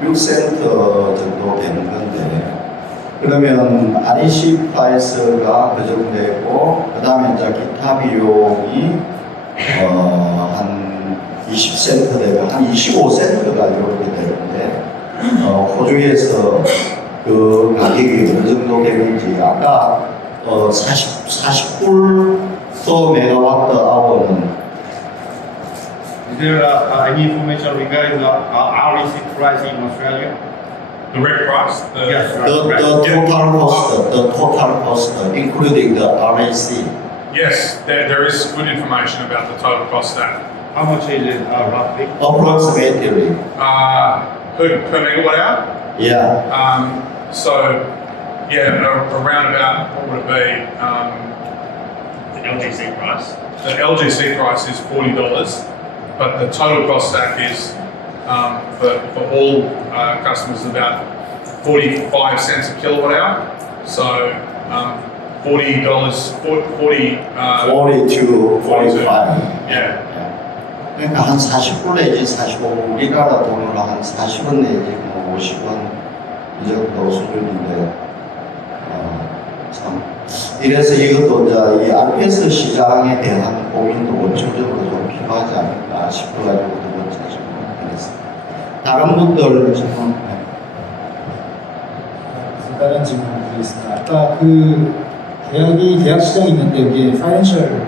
6센트 정도 되는 건데, 그러면 REC 프라이스가 그 정도 되고, 그 다음에 이제 기타 비용이 한 20센트 되고, 한 25센트가 이렇게 되는데, 호주에서 그 가격이 어느 정도 되는지, 아까 40불 또 메가와트 아워는 Is there any information regarding the REC price in Australia? The reg price? Yes. The total cost, including the RAC. Yes, there is good information about the total cost stack. How much is it roughly? Approximately. Per megawatt hour? Yeah. So, yeah, around about, what would it be? The LGC price. The LGC price is $40, but the total cost stack is, for all customers, about 45 cents a kilowatt hour. So, $40, 40, 40 to 45. yeah. 그러니까 한 40분 내지 45분, 우리나라 돈으로 한 40원 내지 뭐 50원 이 정도 수준인데, 참. 이래서 이것도 이제 이 RPS 시장에 대한 고민도 원칙적으로 좀 필요하지 않을까 싶어가지고 두 번째 질문드렸습니다. 다른 분들 질문. 다른 질문 드리겠습니다. 아까 그 계약 시장이 있는데 여기에 파이낸셜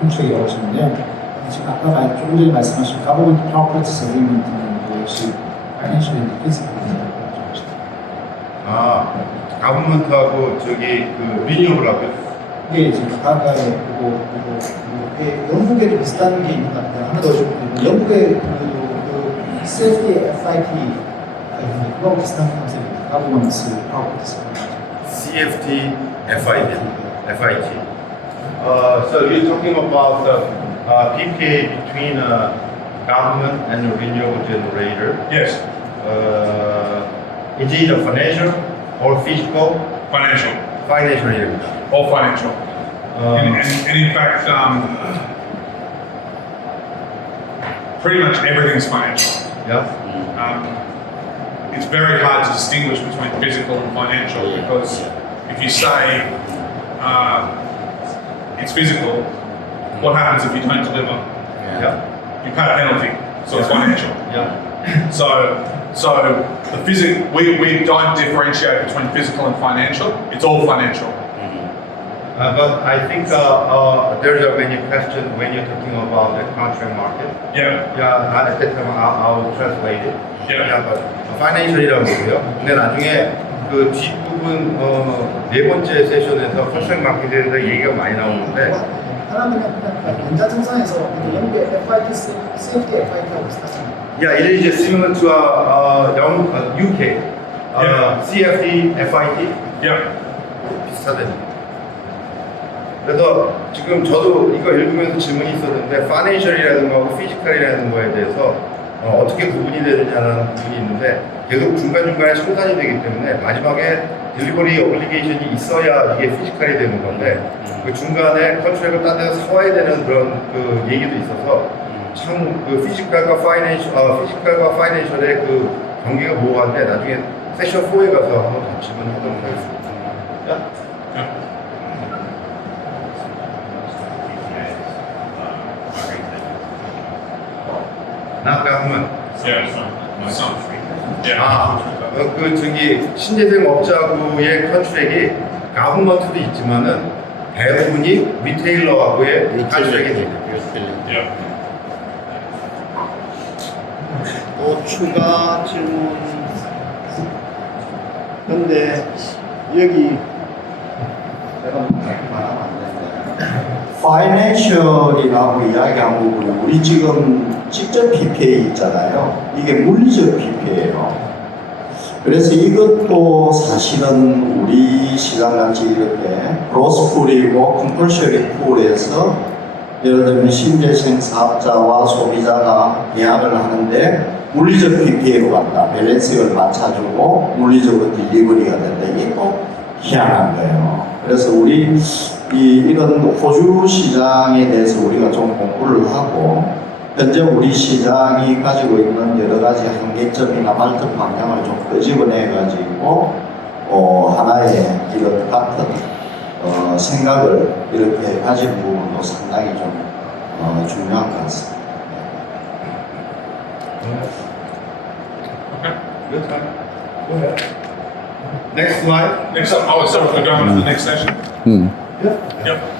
컨트랙이라고 하셨는데요. 지금 아까 조금 전에 말씀하신 가버넌스 파워 프랙티스 어그리먼트는 역시 파이낸셜 프린시플이라고 가버먼트하고 저기 그 리뉴얼하고요. 이게 지금 가까이 보고 영국에도 비슷한 게 있는 것 같아요. 하나 더 좀 영국의 그 CFD FIT 그거 비슷한 컨셉입니다. 가버넌스 파워 프랙티스. CFT, FIT. So you're talking about PPA between government and renewable generator. Yes, Is it a financial or physical? financial, Financial. all financial. And in fact, pretty much everything's financial. Yeah. It's very hard to distinguish between physical and financial because if you say it's physical, what happens if you don't deliver? Yeah. You pay a penalty, so it's financial. Yeah. So we don't differentiate between physical and financial. It's all financial. But I think there's a many questions when you're talking about the contract market. Yeah. Yeah, at that time I'll translate it. Yeah. but financial이라는 거고요. 근데 나중에 그 뒷부분 네 번째 세션에서 컨트랙 마켓에 대해서 얘기가 많이 나오는데 하나는 그냥 전자청산에서 영국의 FIT, CFD FIT하고 비슷하잖아요. Yeah, it is similar to UK CFD, FIT Yeah. 비슷하대요. 그래서 지금 저도 이거 읽으면서 질문이 있었는데 파이낸셜이라는 거하고 피지컬이라는 거에 대해서 어떻게 구분이 되느냐는 부분이 있는데 계속 중간중간에 청산이 되기 때문에 마지막에 딜리버리 오블리게이션이 있어야 이게 피지컬이 되는 건데 그 중간에 컨트랙을 딴 데서 사와야 되는 그런 그 얘기도 있어서 참 그 피지컬과 파이낸셜의 그 경계가 모호한데 나중에 세션 4에 가서 한번 더 질문하도록 하겠습니다. Not government. Yeah. Some. Yeah. 그 저기 신재생 업자구의 컨트랙이 가버먼트도 있지만은 대부분이 리테일러하고의 컨트랙이 됩니다. Yeah. 또 추가 질문. 근데 여기 제가 말하면 안 되는데 파이낸셜이라고 이야기한 부분은 우리 지금 직접 PPA 있잖아요. 이게 물리적 PPA예요. 그래서 이것도 사실은 우리 시장같이 이렇게 크로스풀이고 컴펄셔리 풀에서 예를 들면 신재생 사업자와 소비자가 계약을 하는데 물리적 PPA로 간다. 밸런스를 맞춰주고 물리적으로 딜리버리가 된다. 이게 또 희한한 거예요. 그래서 우리 이런 호주 시장에 대해서 우리가 좀 공부를 하고 현재 우리 시장이 가지고 있는 여러 가지 한계점이나 발전 방향을 좀 끄집어내 가지고 하나의 이런 같은 생각을 이렇게 가진 부분도 상당히 좀 중요한 것 같습니다. Good time. Go ahead. Next slide. Next up, so we're going to the next session. Yep.